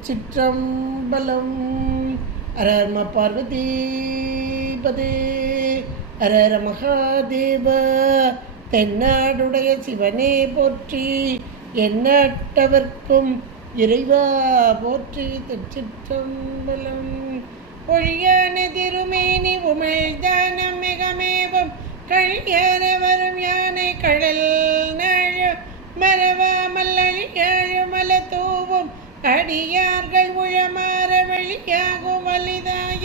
திருச்சிற்றம்பலம். Error Parvati பதே அரர மகாதேவ. தென்னாடுடைய சிவனே போற்றி, எந்நாட்டவர்க்கும் இறைவா போற்றி. திருச்சிற்றம்பலம். ஒழியான திருமேனி உமிழ்தானம் மிகமேவம் கழியான வரும் யானை கடல் நாழ மரவாமல் அழியாழு மல தூவும் அடியார்கள் உழமாற வழியாகும் வலிதாய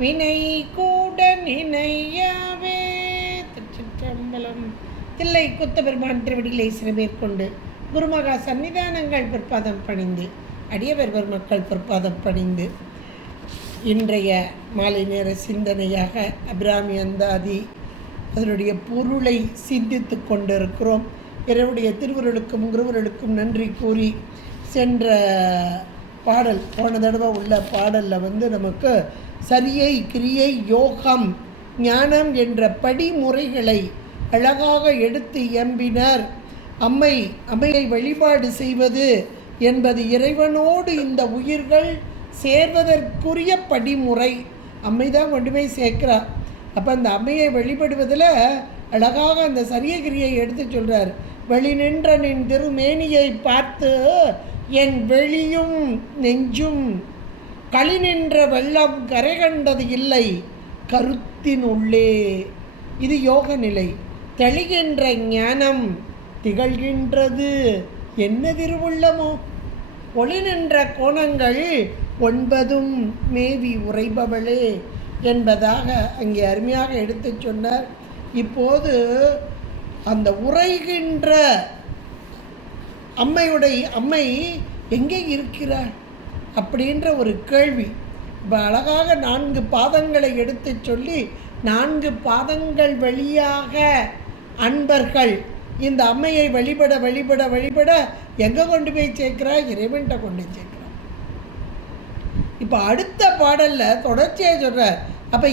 வினை கூட நினையாவே. திருச்சிற்றம்பலம். தில்லை குத்தபெருமான் திருவடிகளை சிறமேற்கொண்டு குருமகா சன்னிதானங்கள் பொற்பாதம் பணிந்து அடியவர் மக்கள் பொற்பாதம் பணிந்து இன்றைய மாலை நேர சிந்தனையாக அபிராமி அந்தாதி அதனுடைய பொருளை சிந்தித்து கொண்டிருக்கிறோம். இறைவனுடைய திருவருளுக்கும் குருவருளுக்கும் நன்றி கூறி சென்ற பாடல், போன தடவை உள்ள பாடலில் நமக்கு சரியை கிரியை யோகம் ஞானம் என்ற படிமுறைகளை அழகாக எடுத்து எம்பினார். அம்மையை வழிபாடு செய்வது என்பது இறைவனோடு இந்த உயிர்கள் சேர்வதற்குரிய படிமுறை. அம்மை தான் கொண்டு போய் சேர்க்கிறார். அப்போ அந்த அம்மையை வழிபடுவதில் அழகாக அந்த சரியகிரியை எடுத்து சொல்கிறார். வெளி நின்ற நின் திருமேனியை பார்த்து என் வெளியும் நெஞ்சும் களி நின்ற வெள்ளம் கரை கண்டது இல்லை கருத்தின் உள்ளே. இது யோக நிலை. தெளிகின்ற ஞானம் திகழ்கின்றது என்ன திருவுள்ளமோ. ஒளி நின்ற கோணங்கள் 9 மேவி உரைபவளே என்பதாக அங்கே அருமையாக எடுத்து சொன்னார். இப்போது அந்த உரைகின்ற அம்மை எங்கே இருக்கிறார் அப்படின்ற ஒரு கேள்வி. இப்போ அழகாக 4 பாதங்களை எடுத்து சொல்லி 4 பாதங்கள் வழியாக அன்பர்கள் இந்த அம்மையை வழிபட வழிபட வழிபட எங்கே கொண்டு போய் சேர்க்கிறா? இறைவன்கிட்ட கொண்டு சேர்க்கிறார். இப்போ அடுத்த பாடலில் தொடர்ச்சியாக சொல்கிறார். அப்போ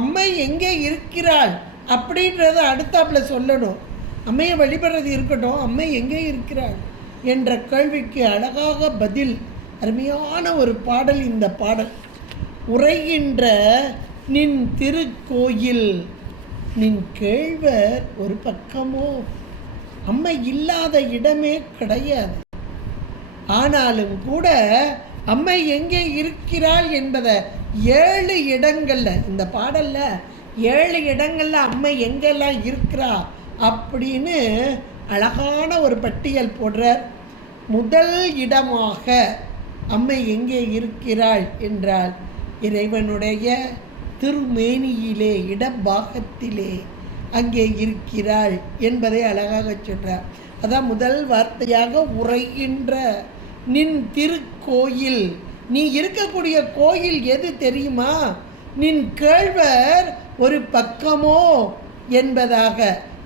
அம்மை எங்கே இருக்கிறாள் அப்படின்றத அடுத்தாப்பில் சொல்லணும். அம்மையை வழிபடுறது இருக்கட்டும், அம்மை எங்கே இருக்கிறாள் என்ற கேள்விக்கு அழகாக பதில். அருமையான ஒரு பாடல் இந்த பாடல். உரைகின்ற நின் திருக்கோயில் நின் கேழ்வர் ஒரு பக்கமோ. அம்மை இல்லாத இடமே கிடையாது. ஆனாலும் கூட அம்மை எங்கே இருக்கிறாள் என்பதை 7 இடங்களில் இந்த பாடலில் 7 இடங்களில் அம்மை எங்கெல்லாம் இருக்கிறா அப்படின்னு அழகான ஒரு பட்டியல் போடுறார். முதல் இடமாக அம்மை எங்கே இருக்கிறாள் என்றால் இறைவனுடைய திருமேனியிலே இடப்பாகத்திலே அங்கே இருக்கிறாள் என்பதை அழகாக சொல்கிறார். அதான் முதல் வார்த்தையாக உரைகின்ற நின் திருக்கோயில். நீ இருக்கக்கூடிய கோயில் எது தெரியுமா? நின் கேழ்வர் ஒரு பக்கமோ என்பதாக.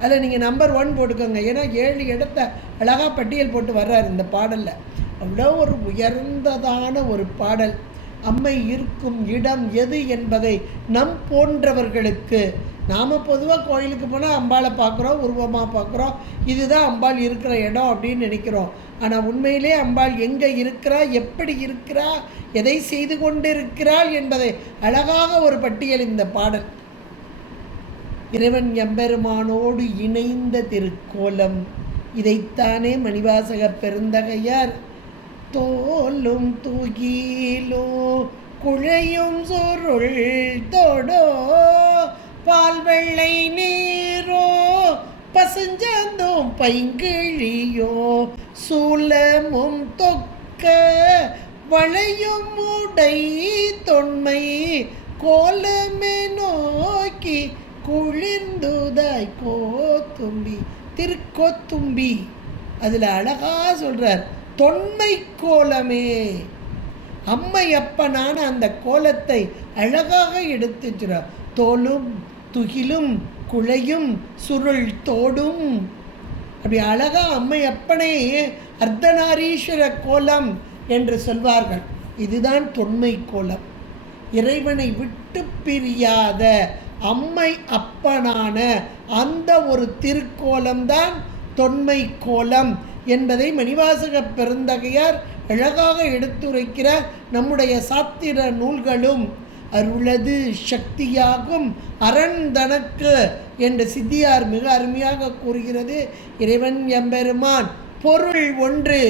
அதில் நீங்கள் நம்பர் 1 போட்டுக்கோங்க. ஏன்னா 7 இடத்த அழகாக பட்டியல் போட்டு வர்றார் இந்த பாடலில். அவ்வளோ ஒரு உயர்ந்ததான ஒரு பாடல். அம்மை இருக்கும் இடம் எது என்பதை நம் போன்றவர்களுக்கு, நாம் பொதுவாக கோயிலுக்கு போனால் அம்பாளை பார்க்குறோம், உருவமாக பார்க்குறோம், இதுதான் அம்பாள் இருக்கிற இடம் அப்படின்னு நினைக்கிறோம். ஆனால் உண்மையிலே அம்பாள் எங்கே இருக்கிறா, எப்படி இருக்கிறா, எதை செய்து கொண்டு இருக்கிறாள் என்பதை அழகாக ஒரு பட்டியல் இந்த பாடல். இறைவன் எம்பெருமானோடு இணைந்த திருக்கோலம். இதைத்தானே மணிவாசக பெருந்தகையார் தோலும் தூகிலோ குழையும் சுருள் தோடோ பால் வெள்ளை நீரோ பசுஞ்சந்தும் பைங்கிழியோ சூலமும் தொக்க வளையும் உடை தொன்மை கோலமே நோக்கி குளிர்ந்துதாய் கோத்தும்பி. திருக்கோத்தும்பி அதில் அழகா சொல்கிறார். தொன்மை கோலமே. அம்மை அப்பனான அந்த கோலத்தை அழகாக எடுத்துக்கிறார். தோலும் துகிலும் குழையும் சுருள் தோடும். அப்படி அழகா அம்மை அப்பனே அர்த்தநாரீஸ்வர கோலம் என்று சொல்வார்கள். இதுதான் தொன்மை கோலம். இறைவனை விட்டு பிரியாத அம்மை அப்பனான அந்த ஒரு திருக்கோலம்தான் தொன்மை கோலம் என்பதை மணிவாசகப் பெருந்தகையார் அழகாக எடுத்துரைக்கிறார். நம்முடைய சாத்திர நூல்களும் அருளது சக்தியாகும் அரண்தனக்கு என்று சித்தியார் மிக அருமையாக கூறுகிறது. இறைவன் எம்பெருமான் பொருள் ஒன்று,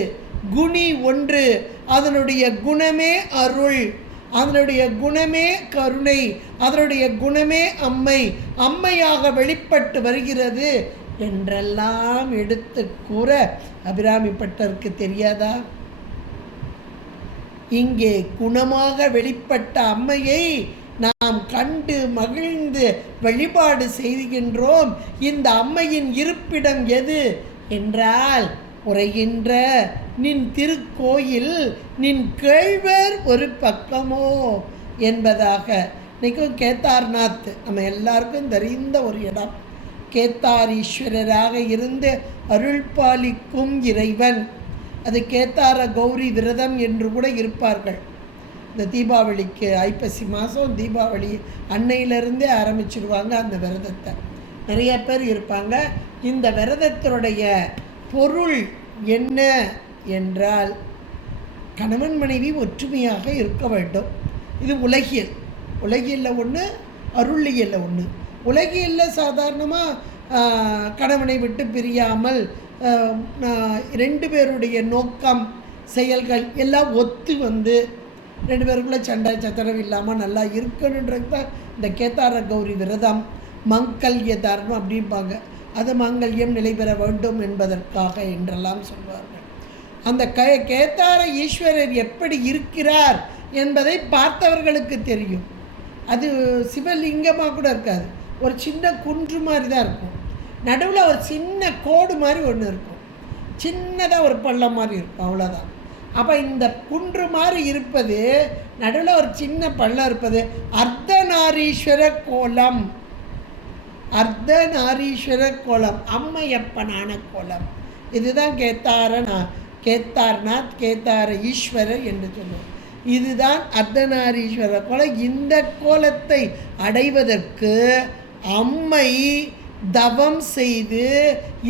குணி ஒன்று, அதனுடைய குணமே அருள், அதனுடைய குணமே கருணை, அதனுடைய குணமே அம்மை, அம்மையாக வெளிப்பட்டு வருகிறது என்றெல்லாம் எடுத்து கூற அபிராமி பட்டருக்கு தெரியாதா? இங்கே குணமாக வெளிப்பட்ட அம்மையை நாம் கண்டு மகிழ்ந்து வழிபாடு செய்கின்றோம். இந்த அம்மையின் இருப்பிடம் எது என்றால், உரைகின்ற நின் திருக்கோயில் நின் கேழ்வர் ஒரு பக்கமோ என்பதாக. இன்றைக்கும் கேதார்நாத் நம்ம எல்லாருக்கும் தெரிந்த ஒரு இடம். கேத்தாரீஸ்வரராக இருந்து அருள் பாலிக்கும் இறைவன். அது கேத்தார கௌரி விரதம் என்று கூட இருப்பார்கள். இந்த தீபாவளிக்கு ஐப்பசி மாதம் தீபாவளி அன்னையிலிருந்தே ஆரம்பிச்சிருவாங்க அந்த விரதத்தை. நிறைய பேர் இருப்பாங்க. இந்த விரதத்தினுடைய பொருள் என்ன என்றால், கணவன் மனைவி ஒற்றுமையாக இருக்க வேண்டும். இது உலகியல். உலகியலில் ஒன்று, அருளியலில் ஒன்று. உலகியலில் சாதாரணமாக கணவனை விட்டு பிரியாமல் ரெண்டு பேருடைய நோக்கம் செயல்கள் எல்லாம் ஒத்து வந்து ரெண்டு பேருக்குள்ளே சண்டை சச்சரவு இல்லாமல் நல்லா இருக்கணுன்றது தான் இந்த கேத்தார கௌரி விரதம். மங்கல்ய தாரணம் அப்படிம்பாங்க. அது மாங்கல்யம் நிலை பெற வேண்டும் என்பதற்காக என்றெல்லாம் சொல்வார்கள். அந்த கேத்தார ஈஸ்வரர் எப்படி இருக்கிறார் என்பதை பார்த்தவர்களுக்கு தெரியும். அது சிவலிங்கமாக கூட இருக்காது, ஒரு சின்ன குன்று மாதிரி தான் இருக்கும். நடுவில் ஒரு சின்ன கோடு மாதிரி ஒன்று இருக்கும், சின்னதாக ஒரு பள்ளம் மாதிரி இருக்கும், அவ்வளோதான். அப்போ இந்த குன்று மாதிரி இருப்பது, நடுவில் ஒரு சின்ன பள்ளம் இருப்பது அர்த்தநாரீஸ்வர கோலம். அர்த்தநாரீஸ்வர கோலம், அம்மையப்பனான கோலம். இதுதான் கேத்தார்நாத் கேத்தார ஈஸ்வரர் என்று சொல்லுவோம். இதுதான் அர்த்தநாரீஸ்வர கோலம். இந்த கோலத்தை அடைவதற்கு அம்மை தவம் செய்து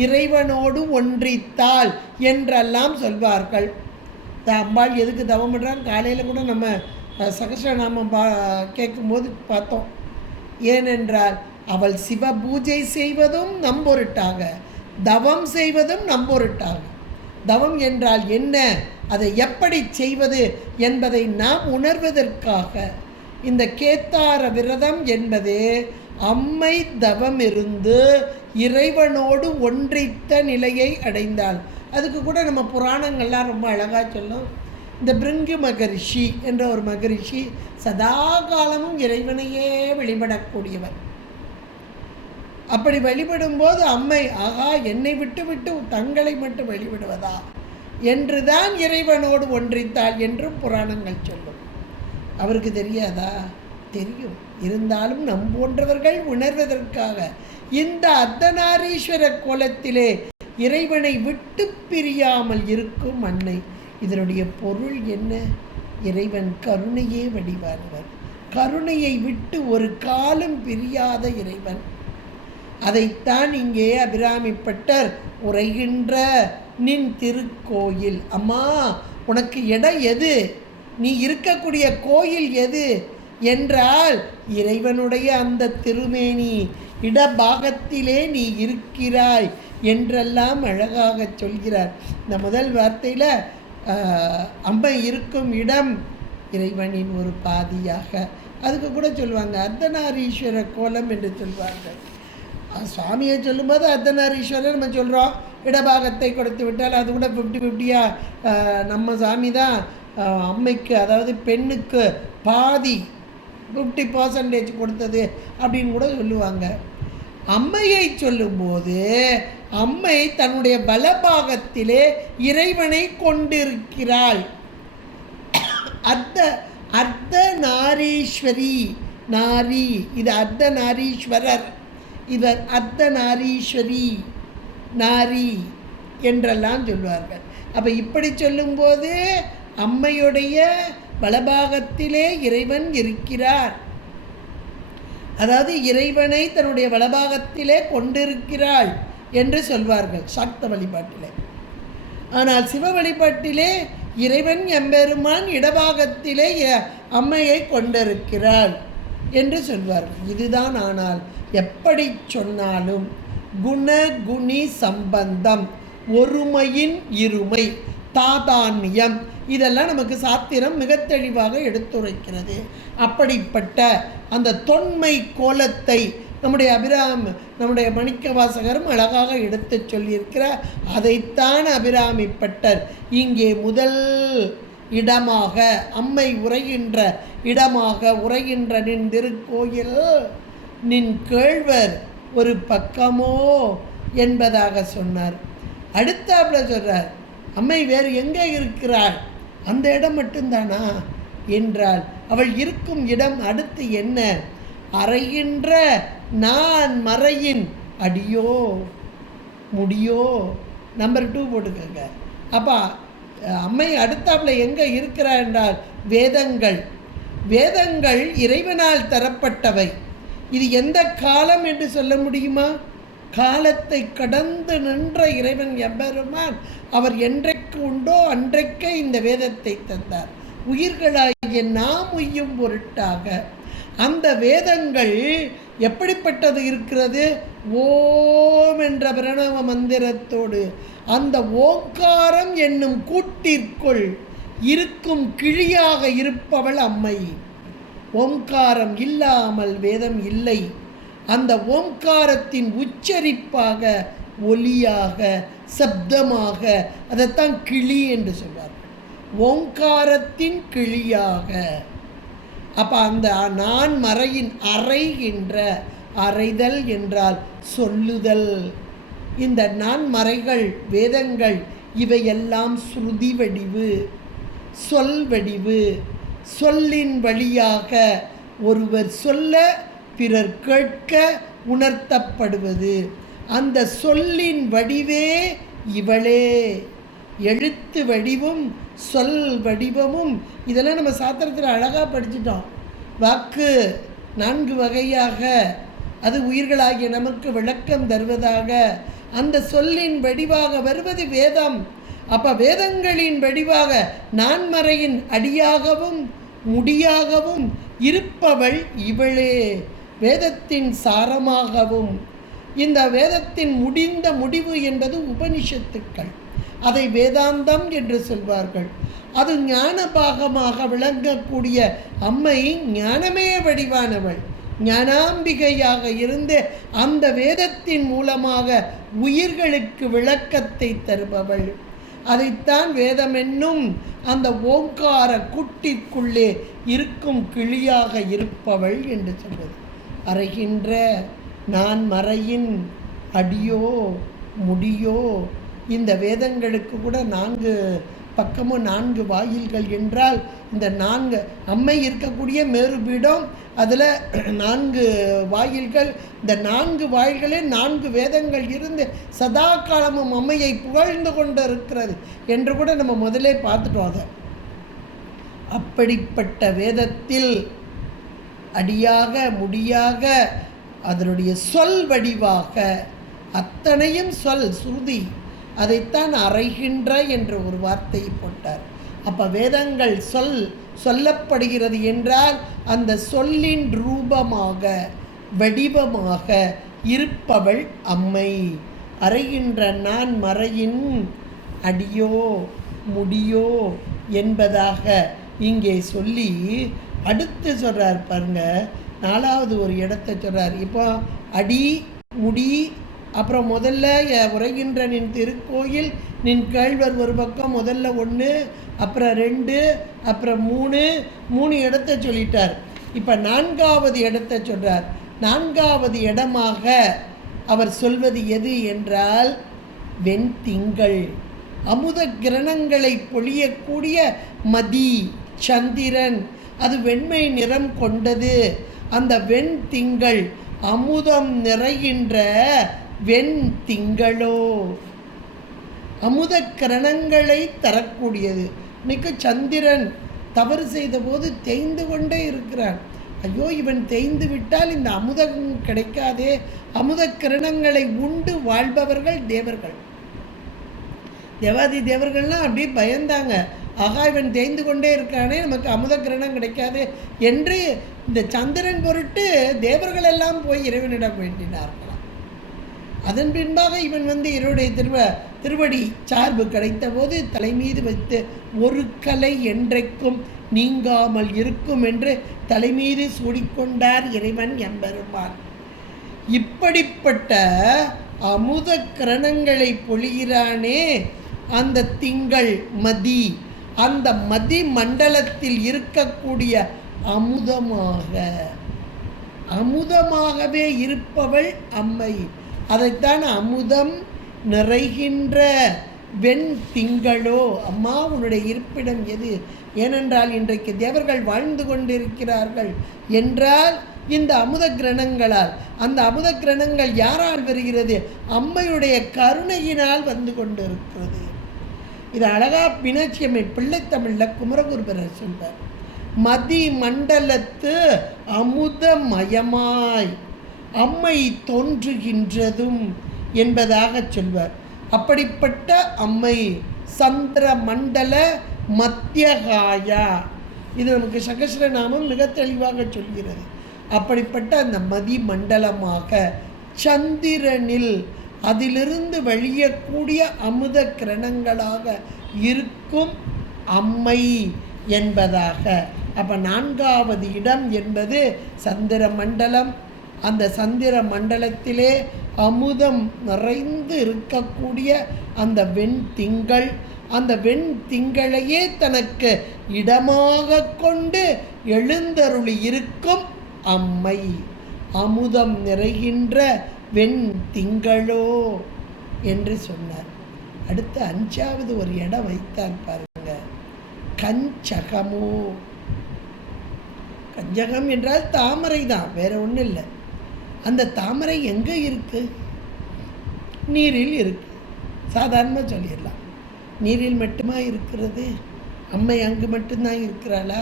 இறைவனோடு ஒன்றித்தாள் என்றெல்லாம் சொல்வார்கள். அம்பாள் எதுக்கு தவம் பண்ணுறான்னு காலையில் கூட நம்ம சகஸ்ரநாமம் கேட்கும்போது பார்த்தோம். ஏனென்றால் அவள் சிவ பூஜை செய்வதும் நம்பொருட்டாக, தவம் செய்வதும் நம்பொருட்டாக. தவம் என்றால் என்ன, அதை எப்படி செய்வது என்பதை நாம் உணர்வதற்காக இந்த கேத்தார விரதம் என்பது அம்மை தவம் இருந்து இறைவனோடு ஒன்றித்த நிலையை அடைந்தாள். அதுக்கு கூட நம்ம புராணங்கள்லாம் ரொம்ப அழகாக சொல்லும். இந்த பிருங்கு மகரிஷி என்ற ஒரு மகரிஷி சதா காலமும் இறைவனையே வழிபடக்கூடியவர். அப்படி வழிபடும்போது அம்மை, ஆகா என்னை விட்டு விட்டு தங்களை மட்டும் வழிபடுவதா என்றுதான் இறைவனோடு ஒன்றித்தாள் என்றும் புராணங்கள் சொல்லும். அவருக்கு தெரியாதா? தெரியும். இருந்தாலும் நம் போன்றவர்கள் உணர்வதற்காக இந்த அர்த்தநாரீஸ்வர கோலத்திலே இறைவனை விட்டு பிரியாமல் இருக்கும் அன்னை. இதனுடைய பொருள் என்ன? இறைவன் கருணையே வடிவானவர், கருணையை விட்டு ஒரு காலம் பிரியாத இறைவன். அதைத்தான் இங்கே அபிராமிப்பட்டர் உரைகின்ற நின் திருக்கோயில். அம்மா, உனக்கு இடம் எது, நீ இருக்கக்கூடிய கோயில் எது என்றால் இறைவனுடைய அந்த திருமேனி இடபாகத்திலே நீ இருக்கிறாய் என்றெல்லாம் அழகாக சொல்கிறார். இந்த முதல் வார்த்தையில் அம்மை இருக்கும் இடம் இறைவனின் ஒரு பாதியாக. அதுக்கு கூட சொல்லுவாங்க அர்த்தநாரீஸ்வர கோலம் என்று சொல்வார்கள். சுவாமியை சொல்லும்போது அர்த்தநாரீஸ்வரர் நம்ம சொல்கிறோம். இடபாகத்தை கொடுத்து விட்டால் அது கூட 50-50 நம்ம சாமி தான் அம்மைக்கு, அதாவது பெண்ணுக்கு பாதி 50% கொடுத்தது அப்படின்னு கூட சொல்லுவாங்க. அம்மையை சொல்லும்போது அம்மை தன்னுடைய பலபாகத்திலே இறைவனை கொண்டிருக்கிறாள். அர்த்தநாரீஸ்வரி, நாரி, இது அர்த்தநாரீஸ்வரர், இவர் அர்த்தநாரீஸ்வரி, நாரி என்றெல்லாம் சொல்வார்கள். அப்போ இப்படி சொல்லும்போது அம்மையுடைய வலபாகத்திலே இறைவன் இருக்கிறார். அதாவது இறைவனை தன்னுடைய வலபாகத்திலே கொண்டிருக்கிறாள் என்று சொல்வார்கள் சாக்த வழிபாட்டிலே. ஆனால் சிவ வழிபாட்டிலே இறைவன் எம்பெருமான் இடபாகத்திலே அம்மையை கொண்டிருக்கிறார் என்று சொல்வார்கள். இதுதான். ஆனால் எப்படி சொன்னாலும் குண குணி சம்பந்தம், ஒருமையின் இருமை, தாதான்மியம், இதெல்லாம் நமக்கு சாத்திரம் மிக தெளிவாக எடுத்துரைக்கிறது. அப்படிப்பட்ட அந்த தொன்மை கோலத்தை நம்முடைய மாணிக்க வாசகரும் அழகாக எடுத்து சொல்லியிருக்கிறார். அதைத்தான் அபிராமிப்பட்டர் இங்கே முதல் இடமாக, அம்மை உரைகின்ற இடமாக உரைகின்ற நின் திருக்கோயில் நின் கேழ்வர் ஒரு பக்கமோ என்பதாக சொன்னார். அடுத்தாப்புல சொல்கிறார், அம்மை வேறு எங்கே இருக்கிறாள், அந்த இடம் மட்டும்தானா என்றால் அவள் இருக்கும் இடம் அடுத்து என்ன, அறைகின்ற நான் மறையின் அடியோ முடியோ. நம்பர் 2 போட்டுக்கோங்க. அப்போ அம்மை அடுத்தாப்புல எங்கே இருக்கிறார் என்றால் வேதங்கள். வேதங்கள் இறைவனால் தரப்பட்டவை. இது எந்த காலம் என்று சொல்ல முடியுமா? காலத்தை கடந்து நின்ற இறைவன் எம்பெருமான் அவர் என்றைக்கு உண்டோ அன்றைக்கே இந்த வேதத்தை தந்தார். உயிர்களாகிய நாம் உய்யும் பொருட்டாக அந்த வேதங்கள் எப்படிப்பட்டது இருக்கிறது? ஓம் என்ற பிரணவ மந்திரத்தோடு அந்த ஓங்காரம் என்னும் கூட்டிற்குள் இருக்கும் கிளியாக இருப்பவள் அம்மை. ஓங்காரம் இல்லாமல் வேதம் இல்லை. அந்த ஓங்காரத்தின் உச்சரிப்பாக, ஒலியாக, சப்தமாக, அதைத்தான் கிளி என்று சொல்வார்கள். ஓங்காரத்தின் கிளியாக. அப்போ அந்த நான் மறையின் அறைகின்ற, அறைதல் என்றால் சொல்லுதல். இந்த நான் மறைகள் வேதங்கள் இவையெல்லாம் ஸ்ருதி வடிவு, சொல் வடிவு. சொல்லின் வழியாக ஒருவர் சொல்ல பிறர் கேட்க உணர்த்தப்படுவது. அந்த சொல்லின் வடிவே இவளே. எழுத்து வடிவும் சொல் வடிவமும் இதெல்லாம் நம்ம சாத்திரத்தில் அழகாக படிச்சிட்டோம். வாக்கு 4 வகையாக, அது உயிர்களாகிய நமக்கு விளக்கம் தருவதாக. அந்த சொல்லின் வடிவாக வருவது வேதம். அப்போ வேதங்களின் வடிவாக நான்மறையின் அடியாகவும் முடியாகவும் இருப்பவள் இவளே. வேதத்தின் சாரமாகவும், இந்த வேதத்தின் முடிந்த முடிவு என்பது உபனிஷத்துக்கள், அதை வேதாந்தம் என்று சொல்வார்கள். அது ஞான பாகமாக விளங்கக்கூடிய அம்மை ஞானமே வடிவானவள், ஞானாம்பிகையாக இருந்து அந்த வேதத்தின் மூலமாக உயிர்களுக்கு விளக்கத்தை தருபவள். அதைத்தான் வேதம் என்னும் அந்த ஓங்கார குட்டிற்குள்ளே இருக்கும் கிளியாக இருப்பவள் என்று சொல்வது. அறைகின்ற நான் மறையின் அடியோ முடியோ. இந்த வேதங்களுக்கு கூட 4 பக்கமும் 4 வாயில்கள் என்றால், இந்த 4 அம்மை இருக்கக்கூடிய மேருபீடம், அதில் 4 வாயில்கள். இந்த 4 வாயில்களே 4 வேதங்கள் இருந்து சதா காலமும் அம்மையை புகழ்ந்து கொண்டு இருக்கிறது என்று கூட நம்ம முதலே பார்த்துட்டோம். அதை அப்படிப்பட்ட வேதத்தில் அடியாக முடியாக அதனுடைய சொல் வடிவாக அத்தனையும் சொல் சுருதி, அதைத்தான் அறைகின்ற என்ற ஒரு வார்த்தையை போட்டார். அப்போ வேதங்கள் சொல்லப்படுகிறது என்றால் அந்த சொல்லின் ரூபமாக வடிவமாக இருப்பவள் அம்மை. அறைகின்ற நான் மறையின் அடியோ முடியோ என்பதாக இங்கே சொல்லி அடுத்து சொல்கிறார் பாருங்க. 4வது ஒரு இடத்தை சொல்கிறார். இப்போ அடி முடி, அப்புறம் முதல்ல உரைகின்ற நின் திருக்கோயில் நின் கேழ்வர் ஒரு பக்கம், முதல்ல 1, அப்புறம் 2, அப்புறம் 3 இடத்தை சொல்லிட்டார். இப்போ 4வது இடத்தை சொல்கிறார். 4வது இடமாக அவர் சொல்வது எது என்றால் வெண்திங்கள், அமுத கிரணங்களை பொழியக்கூடிய மதி சந்திரன், அது வெண்மை நிறம் கொண்டது. அந்த வெண்திங்கள் அமுதம் நிறைகின்ற வெண்திங்களோ, அமுத கிரணங்களை தரக்கூடியது. இன்னைக்கு சந்திரன் தவறு செய்த போது தேய்ந்து கொண்டே இருக்கிறான். ஐயோ, இவன் தேய்ந்து விட்டால் இந்த அமுதம் கிடைக்காதே. அமுத கிரணங்களை உண்டு வாழ்பவர்கள் தேவர்கள். தேவாதி தேவர்கள்லாம் அப்படியே பயந்தாங்க. ஆகா, இவன் தேய்ந்து கொண்டே இருக்கானே, நமக்கு அமுத கிரணம் கிடைக்காது என்று இந்த சந்திரன் பொருட்டு தேவர்கள் எல்லாம் போய் இறைவனிடம் வேண்டினார்களாம். அதன் பின்பாக இவன் இவருடைய திருவடி சார்பு கிடைத்த போது தலை மீது வைத்து ஒரு கலை என்றைக்கும் நீங்காமல் இருக்கும் என்று தலைமீது சூடிக்கொண்டார் இறைவன் எம்பெருமான். இப்படிப்பட்ட அமுத கிரணங்களை பொழிகிறானே அந்த திங்கள் மதி, அந்த மதி மண்டலத்தில் இருக்கக்கூடிய அமுதமாகவே இருப்பவள் அம்மை. அதைத்தான் அமுதம் நிறைகின்ற வெண் திங்களோ. அம்மா, உன்னுடைய இருப்பிடம் எது? ஏனென்றால் இன்றைக்கு தேவர்கள் வாழ்ந்து கொண்டிருக்கிறார்கள் என்றால் இந்த அமுத கிரணங்களால். அந்த அமுத கிரணங்கள் யாரால் வருகிறது? அம்மையுடைய கருணையினால் வந்து கொண்டிருக்கிறது. இது அழகா மீனாட்சியம்மை பிள்ளைத்தமிழில் குமரகுருபரர் சொல்வார். மதி மண்டலத்து அமுதமயமாய் அம்மை தோன்றுகின்றதும் என்பதாக சொல்வார். அப்படிப்பட்ட அம்மை சந்திர மண்டல மத்தியகாயா, இது நமக்கு சகஸ்ரநாமம் மிக தெளிவாக சொல்கிறது. அப்படிப்பட்ட அந்த மதி மண்டலமாக சந்திரனில் அதிலிருந்து வழியக்கூடிய அமுத கிரணங்களாக இருக்கும் அம்மை என்பதாக. அப்போ 4வது இடம் என்பது சந்திர மண்டலம். அந்த சந்திர மண்டலத்திலே அமுதம் நிறைந்து இருக்கக்கூடிய அந்த வெண்திங்கள், அந்த வெண்திங்களையே தனக்கு இடமாக கொண்டு எழுந்தருளி இருக்கும் அம்மை. அமுதம் நிறைகின்ற வெண்திங்களோ என்று சொன்னார். அடுத்து 5வது ஒரு இடம் வைத்தார் பாருங்க, கஞ்சகமோ. கஞ்சகம் என்றால் தாமரை தான், வேற ஒன்றும் இல்லை. அந்த தாமரை எங்கே இருக்கு? நீரில் இருக்கு. சாதாரணமாக சொல்லிடலாம், நீரில் மட்டுமா இருக்கிறது? அம்மை அங்கு மட்டும்தான் இருக்கிறாளா?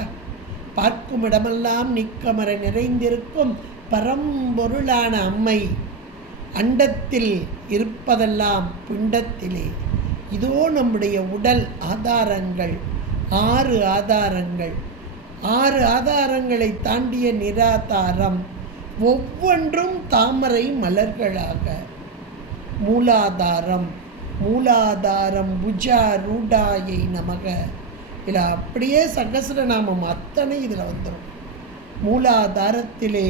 பார்க்கும் இடமெல்லாம் நிக்கமர நிறைந்திருக்கும் பரம்பொருளான அம்மை அண்டத்தில் இருப்பதெல்லாம் பிண்டத்திலே. இதோ நம்முடைய உடல் ஆதாரங்கள் 6 ஆதாரங்கள். 6 ஆதாரங்களை தாண்டிய நிராதாரம், ஒவ்வொன்றும் தாமரை மலர்களாக. மூலாதாரம் புஜா ரூடாயை நமக. இதில் அப்படியே சகஸ்ரநாமம் அத்தனை இதில் வந்துடும். மூலாதாரத்திலே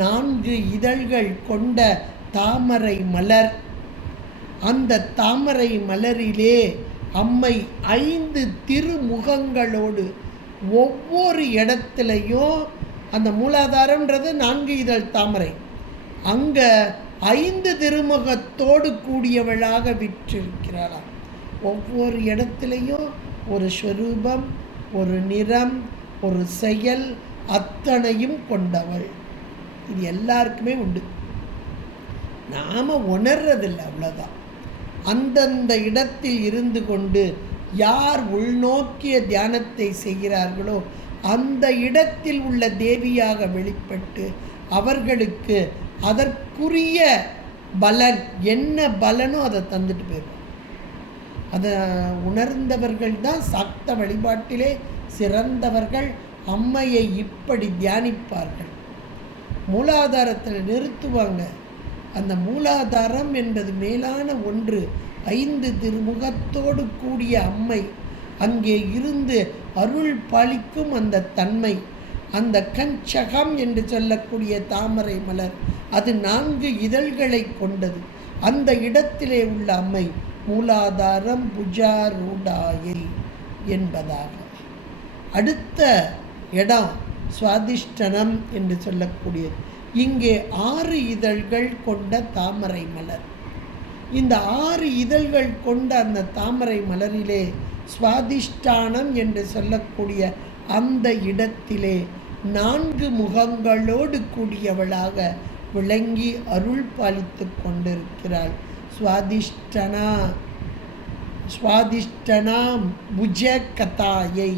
4 இதழ்கள் கொண்ட தாமரை மலர். அந்த தாமரை மலரிலே அம்மை 5 திருமுகங்களோடு ஒவ்வொரு இடத்துலையும், அந்த மூலாதாரம்ன்றது 4 இதழ் தாமரை, அங்கே 5 திருமுகத்தோடு கூடியவளாக விற்றிருக்கிறாளாம். ஒவ்வொரு இடத்துலையும் ஒரு ஸ்வரூபம், ஒரு நிறம், ஒரு செயல் அத்தனையும் கொண்டவள். இது எல்லாருக்குமே உண்டு, நாம் உணர்றதில்லை, அவ்வளோதான். அந்தந்த இடத்தில் இருந்து கொண்டு யார் உள்நோக்கிய தியானத்தை செய்கிறார்களோ அந்த இடத்தில் உள்ள தேவியாக வெளிப்பட்டு அவர்களுக்கு அதற்குரிய பலன் என்ன பலனோ அதை தந்துட்டு போயிடும். அதை உணர்ந்தவர்கள் தான் சக்த வழிபாட்டிலே சிறந்தவர்கள். அம்மையை இப்படி தியானிப்பார்கள். மூலாதாரத்தில் நிறுத்துவாங்க. அந்த மூலாதாரம் என்பது மேலான ஒன்று. 5 திருமுகத்தோடு கூடிய அம்மை அங்கே இருந்து அருள் பாலிக்கும் அந்த தன்மை. அந்த கஞ்சகம் என்று சொல்லக்கூடிய தாமரை மலர் அது 4 இதழ்களை கொண்டது. அந்த இடத்திலே உள்ள அம்மை மூலாதாரம் புஜாரூடாயை என்பதாக. அடுத்த இடம் சுவாதிஷ்டனம் என்று சொல்லக்கூடியது. இங்கே 6 இதழ்கள் கொண்ட தாமரை மலர். இந்த 6 இதழ்கள் கொண்ட அந்த தாமரை மலரிலே சுவாதிஷ்டானம் என்று சொல்லக்கூடிய அந்த இடத்திலே 4 முகங்களோடு கூடியவளாக விளங்கி அருள் பாலித்து கொண்டிருக்கிறாள். சுவாதிஷ்டனாம் புஜகதாயை,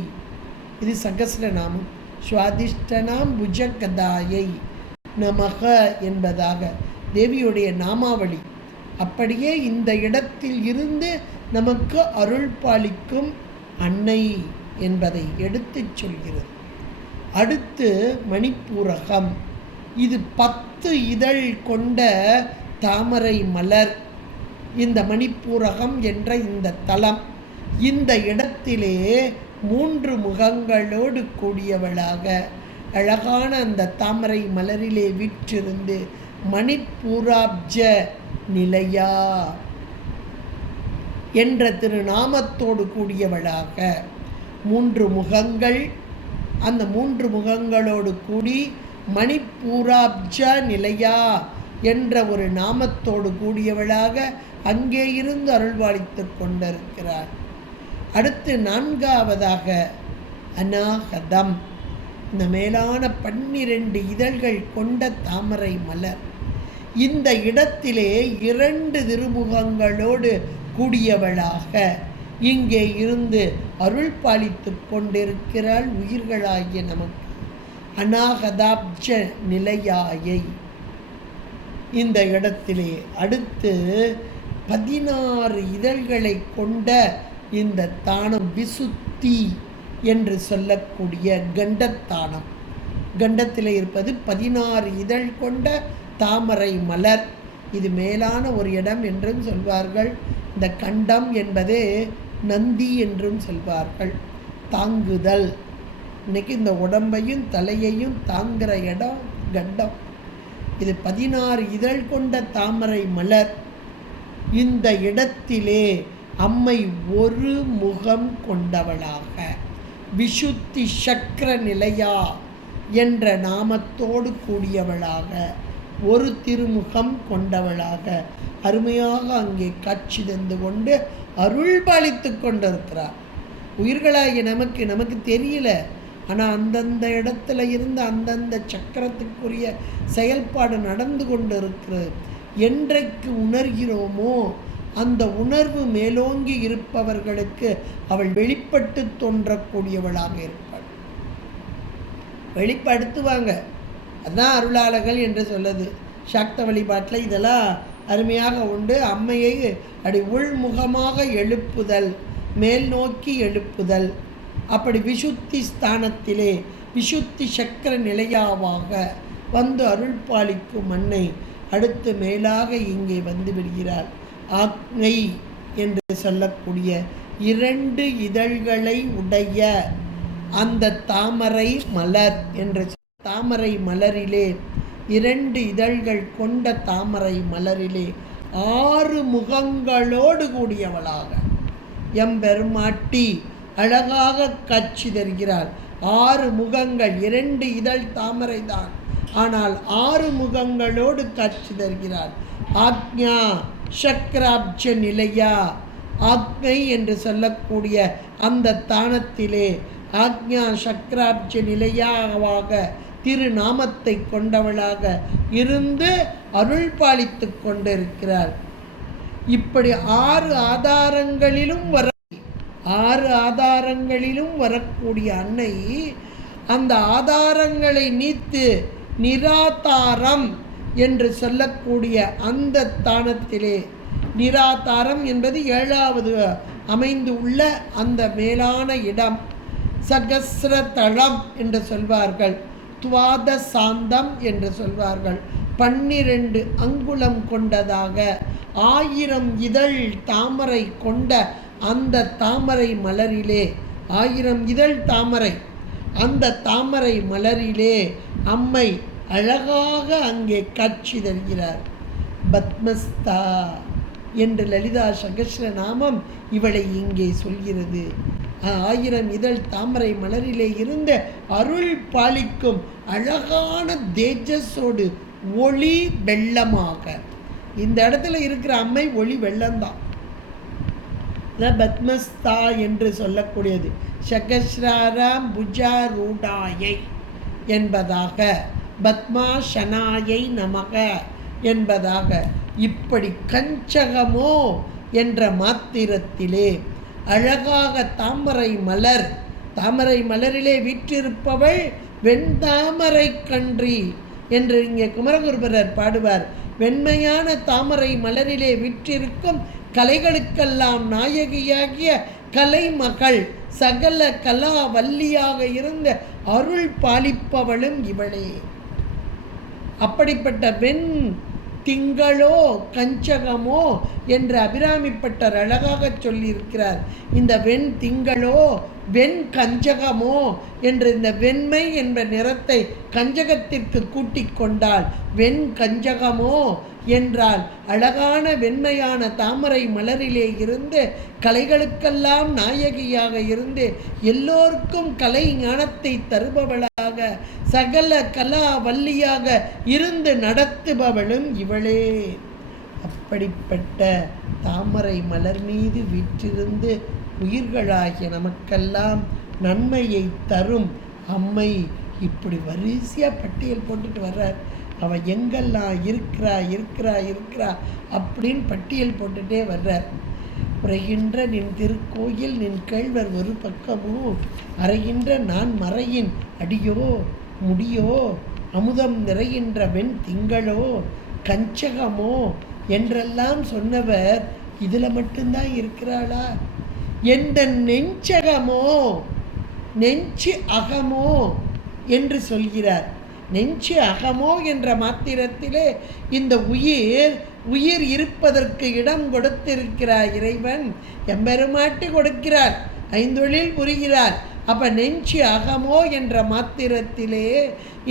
இது சகஸ்ரநாமம். சுவாதிஷ்டனாம் புஜகதாயை நமக என்பதாக தேவியுடைய நாமாவளி. அப்படியே இந்த இடத்தில் இருந்து நமக்கு அருள் பாலிக்கும் அன்னை என்பதை எடுத்துச் சொல்கிறது. அடுத்து மணிப்பூரகம். இது 10 இதழ் கொண்ட தாமரை மலர். இந்த மணிப்பூரகம் என்ற இந்த தலம், இந்த இடத்திலே 3 முகங்களோடு கூடியவளாக அழகான அந்த தாமரை மலரிலே விற்றிருந்து மணிப்பூராப்ஜ நிலையா என்ற திருநாமத்தோடு கூடியவளாக 3 முகங்கள், அந்த 3 முகங்களோடு கூடி மணிப்பூராப்ஜ நிலையா என்ற ஒரு நாமத்தோடு கூடியவளாக அங்கே இருந்து அருள்வாளித்து கொண்டிருக்கிறார். அடுத்து 4வதாக அநாகதம். இந்த மேலான 12 இதழ்கள் கொண்ட தாமரை மலர். இந்த இடத்திலே 2 திருமுகங்களோடு கூடியவளாக இங்கே இருந்து அருள் பாலித்து கொண்டிருக்கிறாள் உயிர்களாகிய நமக்கு. அநாகதாப்ஜ நிலையாயை இந்த இடத்திலே. அடுத்து 16 இதழ்களை கொண்ட இந்த தானம் விசுத்தி என்று சொல்லக்கூடிய கண்டத்தானம். கண்டத்தில் இருப்பது 16 இதழ் கொண்ட தாமரை மலர். இது மேலான ஒரு இடம் என்றும் சொல்வார்கள். இந்த கண்டம் என்பதே நந்தி என்றும் சொல்வார்கள். தாங்குதல், இன்னைக்கு இந்த உடம்பையும் தலையையும் தாங்குகிற இடம் கண்டம். இது 16 இதழ் கொண்ட தாமரை மலர். இந்த இடத்திலே அம்மை ஒரு முகம் கொண்டவளாக விசுத்தி சக்கர நிலையா என்ற நாமத்தோடு கூடியவளாக ஒரு திருமுகம் கொண்டவளாக அருமையாக அங்கே காட்சி தந்து கொண்டு அருள் பாலித்து கொண்டிருக்கிறார். உயிர்களாகிய நமக்கு தெரியல, ஆனால் அந்தந்த இடத்துல இருந்து அந்தந்த சக்கரத்துக்குரிய செயல்பாடு நடந்து கொண்டு இருக்கிறது. என்றைக்கு உணர்கிறோமோ அந்த உணர்வு மேலோங்கி இருப்பவர்களுக்கு அவள் வெளிப்பட்டு தோன்றக்கூடியவளாக இருப்பாள். வெளிப்படுத்துவாங்க. அதுதான் அருளாளர்கள் என்று சொல்லுது. சாக்த வழிபாட்டில் இதெல்லாம் அருமையாக உண்டு. அம்மையை அப்படி உள்முகமாக எழுப்புதல், மேல் நோக்கி எழுப்புதல், அப்படி விசுத்தி ஸ்தானத்திலே விசுத்தி சக்கர நிலையாவாக வந்து அருள் பாலிக்கும் அன்னை அடுத்து மேலாக இங்கே வந்து விடுகிறார். ஆக்ஞை என்று சொல்லக்கூடிய 2 இதழ்களை உடைய அந்த தாமரை மலர் என்று தாமரை மலரிலே 2 இதழ்கள் கொண்ட தாமரை மலரிலே 6 முகங்களோடு கூடியவளாக எம்பெருமாட்டி அழகாக காட்சி தருகிறாள். 6 முகங்கள், 2 இதழ் தாமரை தான், ஆனால் 6 முகங்களோடு காட்சி தருகிறாள். ஆக்ஞா சக்கராப்ஜ நிலையா, ஆக்ஞை என்று சொல்லக்கூடிய அந்த தானத்திலே ஆக்ஞா சக்கராப்ஜ நிலையாவாக திருநாமத்தை கொண்டவளாக இருந்து அருள் பாலித்து கொண்டிருக்கிறார். இப்படி 6 ஆதாரங்களிலும் வரக்கூடிய அன்னை அந்த ஆதாரங்களை நீத்து நிராதாரம் என்று சொல்லக்கூடிய அந்த தானத்திலே, நிராதாரம் என்பது 7வது அமைந்து உள்ள அந்த மேலான இடம். சகஸ்ர தளம் என்று சொல்வார்கள், துவாத சாந்தம் என்று சொல்வார்கள். 12 அங்குலம் கொண்டதாக 1000 இதழ் தாமரை கொண்ட அந்த தாமரை மலரிலே, 1000 இதழ் தாமரை, அந்த தாமரை மலரிலே அம்மை அழகாக அங்கே காட்சி தருகிறார். பத்மஸ்தா என்று லலிதா சகஸ்ர நாமம் இவளை இங்கே சொல்கிறது. 1000 இதழ் தாமரை மலரிலே இருந்த அருள் பாலிக்கும் அழகான தேஜஸோடு ஒளி வெள்ளமாக இந்த இடத்துல இருக்கிற அம்மை ஒளி வெள்ளம்தான். பத்மஸ்தா என்று சொல்லக்கூடியது சகஸ்ராராம் புஜாரூடாயை என்பதாக, பத்மாசனாயை நமக என்பதாக, இப்படி கஞ்சகமோ என்ற மாத்திரத்திலே அழகாக தாமரை மலரிலே வீற்றிருப்பவள் வெண்தாமரை கன்றி என்று இங்கே குமரகுருபரர் பாடுவார். வெண்மையான தாமரை மலரிலே விற்றிருக்கும் கலைகளுக்கெல்லாம் நாயகியாகிய கலைமகள் சகல கலா வல்லியாக இருந்த அருள் பாலிப்பவளும் இவளே. அப்படிப்பட்ட வெண் திங்களோ கஞ்சகமோ என்று அபிராமிப்பட்டர் அழகாக சொல்லியிருக்கிறார். இந்த வெண் திங்களோ வெண் கஞ்சகமோ என்று இந்த வெண்மை என்ற நிறத்தை கஞ்சகத்திற்கு கூட்டிக் கொண்டால் வெண் கஞ்சகமோ என்றால் அழகான வெண்மையான தாமரை மலரிலே இருந்து கலைகளுக்கெல்லாம் நாயகியாக இருந்து எல்லோருக்கும் கலை ஞானத்தை தருபவளாக சகல கலா வல்லியாக இருந்து நடத்துபவளும் இவளே. அப்படிப்பட்ட தாமரை மலர் மீது வீற்றிருந்து உயிர்களாகிய நமக்கெல்லாம் நன்மையை தரும் அம்மை இப்படி வரிசையாக பட்டியல் போட்டுட்டு வர்றார். அவள் எங்கெல்லாம் இருக்கிறா இருக்கிறா இருக்கிறா அப்படின்னு பட்டியல் போட்டுகிட்டே வர்றார். உரைகின்ற நின் திருக்கோயில் நின் கேழ்வர் ஒரு பக்கமோ அறைகின்ற நான் மறையின் அடியோ முடியோ அமுதம் நிறைகின்ற வெண் திங்களோ கஞ்சகமோ என்றெல்லாம் சொன்னவர் இதில் மட்டும்தான் இருக்கிறாளா? எந்த நெஞ்சகமோ நெஞ்சு அகமோ என்று சொல்கிறார். நெஞ்சு அகமோ என்ற மாத்திரத்திலே இந்த உயிர் இருப்பதற்கு இடம் கொடுத்திருக்கிறார் இறைவன். எம்பெருமாட்டி கொடுக்கிறார், ஐந்தொழில் புரிகிறார். அப்போ நெஞ்சு அகமோ என்ற மாத்திரத்திலே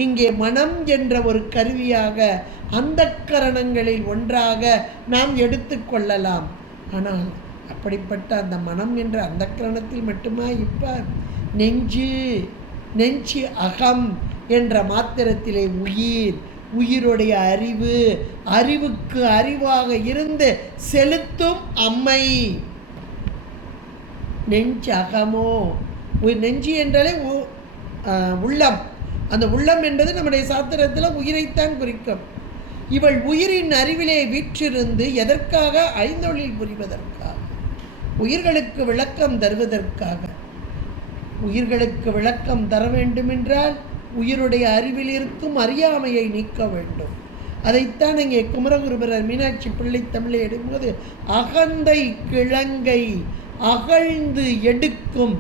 இங்கே மனம் என்ற ஒரு கருவியாக அந்த கரணங்களில் ஒன்றாக நாம் எடுத்துக்கொள்ளலாம். ஆனால் அப்படிப்பட்ட அந்த மனம் என்ற அந்த கரணத்தில் மட்டுமா இப்போ நெஞ்சு அகம் என்ற மாத்திரத்திலே உயிருடைய அறிவுக்கு அறிவாக இருந்து செலுத்தும் அம்மை நெஞ்சு அகமோ. நெஞ்சு என்றாலே உள்ளம். அந்த உள்ளம் என்பது நம்முடைய சாத்திரத்தில் உயிரைத்தான் குறிக்கும். இவள் உயிரின் அறிவிலே வீற்றிருந்து எதற்காக? ஐந்தொழில் புரிவதற்காக, உயிர்களுக்கு விளக்கம் தருவதற்காக. உயிர்களுக்கு விளக்கம் தர வேண்டுமென்றால் உயிருடைய அறிவில் இருக்கும் அறியாமையை நீக்க வேண்டும். அதைத்தான் இங்கே குமரகுருபரர் மீனாட்சி பிள்ளை தமிழை எடுக்கும்போது அகந்தை கிழங்கை அகழ்ந்து எடுக்கும்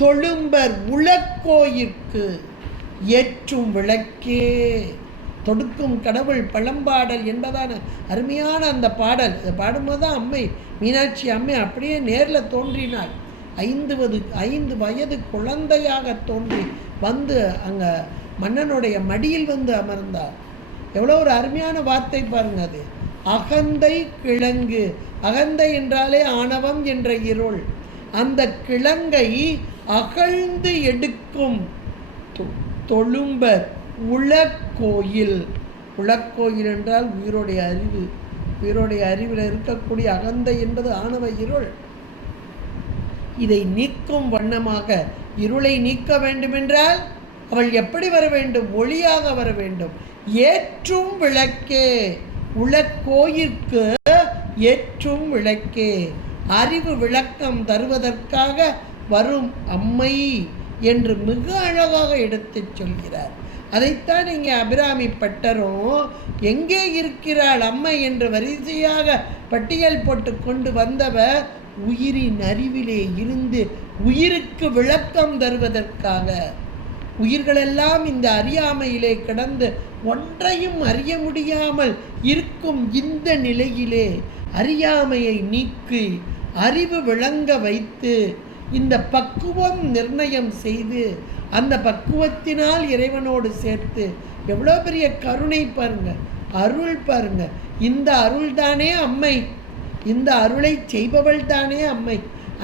தொழும்பர் உலக்கோயிற்கு ஏற்றும் விளக்கே. தொடுக்கும் கடவுள் பழம்பாடல் என்பதான அருமையான அந்த பாடல். இதை பாடும்போது தான் அம்மை மீனாட்சி அம்மை அப்படியே நேரில் தோன்றினாள். 5 வயது குழந்தையாக தோன்றி வந்து அங்கே மன்னனுடைய மடியில் வந்து அமர்ந்தார். எவ்வளோ ஒரு அருமையான வார்த்தை பாருங்க. அது அகந்தை கிழங்கு. அகந்தை என்றாலே ஆணவம் என்ற இருள். அந்த கிழங்கை அகழ்ந்து எடுக்கும் தொழும்பர் உலக்கோயில். உலக்கோயில் என்றால் உயிருடைய அறிவு. உயிருடைய அறிவில் இருக்கக்கூடிய அகந்தை என்பது ஆணவ இருள். இதை நீக்கும் வண்ணமாக இருளை நீக்க வேண்டுமென்றால் அவள் எப்படி வர வேண்டும்? ஒளியாக வர வேண்டும். ஏற்றும் விளக்கே. உலக்கோயிற்கு ஏற்றும் விளக்கே. அறிவு விளக்கம் தருவதற்காக வரும் அம்மை என்று மிக அழகாக எடுத்து சொல்கிறார். அதைத்தான் இங்கே அபிராமி பட்டரும் எங்கே இருக்கிறாள் அம்மை என்று வரிசையாக பட்டியல் போட்டு கொண்டு வந்தவர் உயிரின் அறிவிலே இருந்து உயிருக்கு விளக்கம் தருவதற்காக. உயிர்களெல்லாம் இந்த அறியாமையிலே கிடந்து ஒன்றையும் அறிய முடியாமல் இருக்கும் இந்த நிலையிலே அறியாமையை நீக்கி அறிவு விளங்க வைத்து இந்த பக்குவம் நிர்ணயம் செய்து அந்த பக்குவத்தினால் இறைவனோடு சேர்த்து எவ்வளோ பெரிய கருணை பாருங்க, அருள் பாருங்க. இந்த அருள் தானே அம்மை, இந்த அருளை செய்பவள் தானே அம்மை.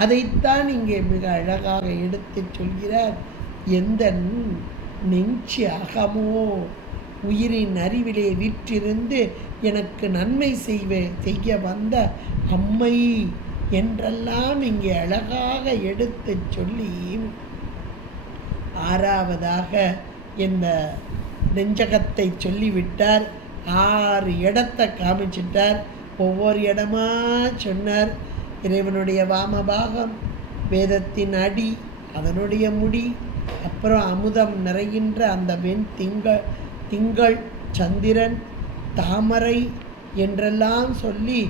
அதைத்தான் இங்கே மிக அழகாக எடுத்து சொல்கிறார். எந்த நெஞ்சு அகமோ உயிரின் அறிவிலே வீற்றிருந்து எனக்கு நன்மை செய்ய வந்த அம்மை என்றெல்லாம் இங்கே அழகாக எடுத்து சொல்லி ஆறாவதாக இந்த நெஞ்சகத்தை சொல்லிவிட்டார். 6 இடத்தை காமிச்சிட்டார். ஒவ்வொரு இடமா சொன்னார். இறைவனுடைய வாமபாகம், வேதத்தின் அடி, அதனுடைய முடி, அப்புறம் அமுதம் நிறைகின்ற அந்த வெண் திங்கள், சந்திரன், தாமரை, என்றெல்லாம் சொல்லி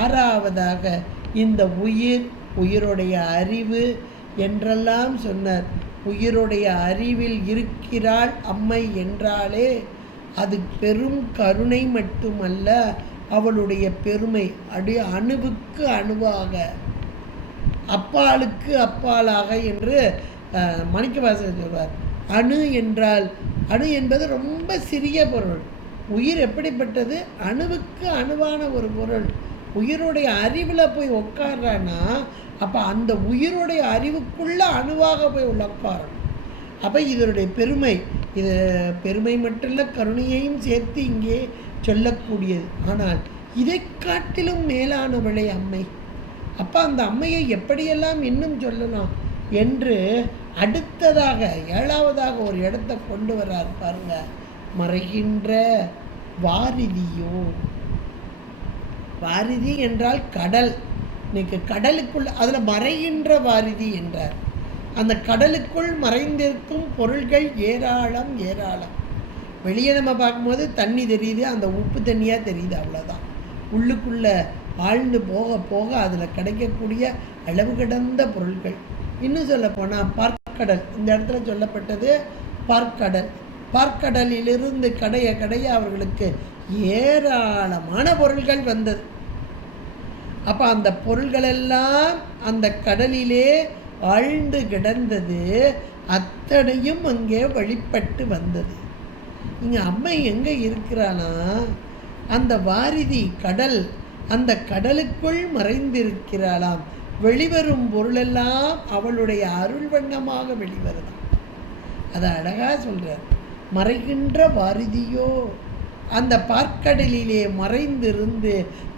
ஆறாவதாக இந்த உயிருடைய அறிவு என்றெல்லாம் சொன்னார். உயிருடைய அறிவில் இருக்கிறாள் அம்மை என்றாலே அது பெரும் கருணை மட்டுமல்ல, அவளுடைய பெருமை அணுவுக்கு அணுவாக, அப்பாலுக்கு அப்பாலாக என்று மாணிக்கவாசகர் சொல்வார். அணு என்றால், அணு என்பது ரொம்ப சிறிய பொருள். உயிர் எப்படிப்பட்டது? அணுவுக்கு அணுவான ஒரு பொருள். உயிருடைய அறிவில் போய் உட்கார்றான்னா அப்போ அந்த உயிருடைய அறிவுக்குள்ள அணுவாக போய் உட்காரணும். அப்போ இதனுடைய பெருமை, இது பெருமை மட்டும் இல்லை, கருணையையும் சேர்த்து இங்கே சொல்லக்கூடியது. ஆனால் இதை காட்டிலும் மேலானவளை அம்மை. அப்போ அந்த அம்மையை எப்படியெல்லாம் இன்னும் சொல்லலாம் என்று அடுத்ததாக 7வதாக ஒரு இடத்தை கொண்டு வர்றார் பாருங்க. மறைகின்ற வாரிதியோ. வாரிதி என்றால் கடல். இன்னைக்கு கடலுக்குள் அதில் மறைகின்ற வாரிதி என்றார். அந்த கடலுக்குள் மறைந்திருக்கும் பொருள்கள் ஏராளம் ஏராளம். வெளியே நம்ம பார்க்கும்போது தண்ணி தெரியுது, அந்த உப்பு தண்ணியாக தெரியுது, அவ்வளோதான். உள்ளுக்குள்ளே ஆழ்ந்து போக போக அதில் கிடைக்கக்கூடிய அளவு கடந்த பொருள்கள். இன்னும் சொல்ல போனால் பார்க்கடல், இந்த இடத்துல சொல்லப்பட்டது பார்க்கடல். பார்க்கடலிலிருந்து கடைய கடைய அவர்களுக்கு ஏராளமான பொருள்கள் வந்தது. அப்போ அந்த பொருள்களெல்லாம் அந்த கடலிலே ஆழ்ந்து கிடந்தது, அத்தனையும் அங்கே வழிபட்டு வந்தது. இங்கே அம்மை எங்கே இருக்கிறானா, அந்த வாரிதி கடல், அந்த கடலுக்குள் மறைந்திருக்கிறாளாம். வெளிவரும் பொருளெல்லாம் அவளுடைய அருள் வண்ணமாக வெளிவரலாம். அதை அழகாக சொல்கிறார். மறைகின்ற வாரிதியோ, அந்த பார்க்கடலிலே மறைந்திருந்து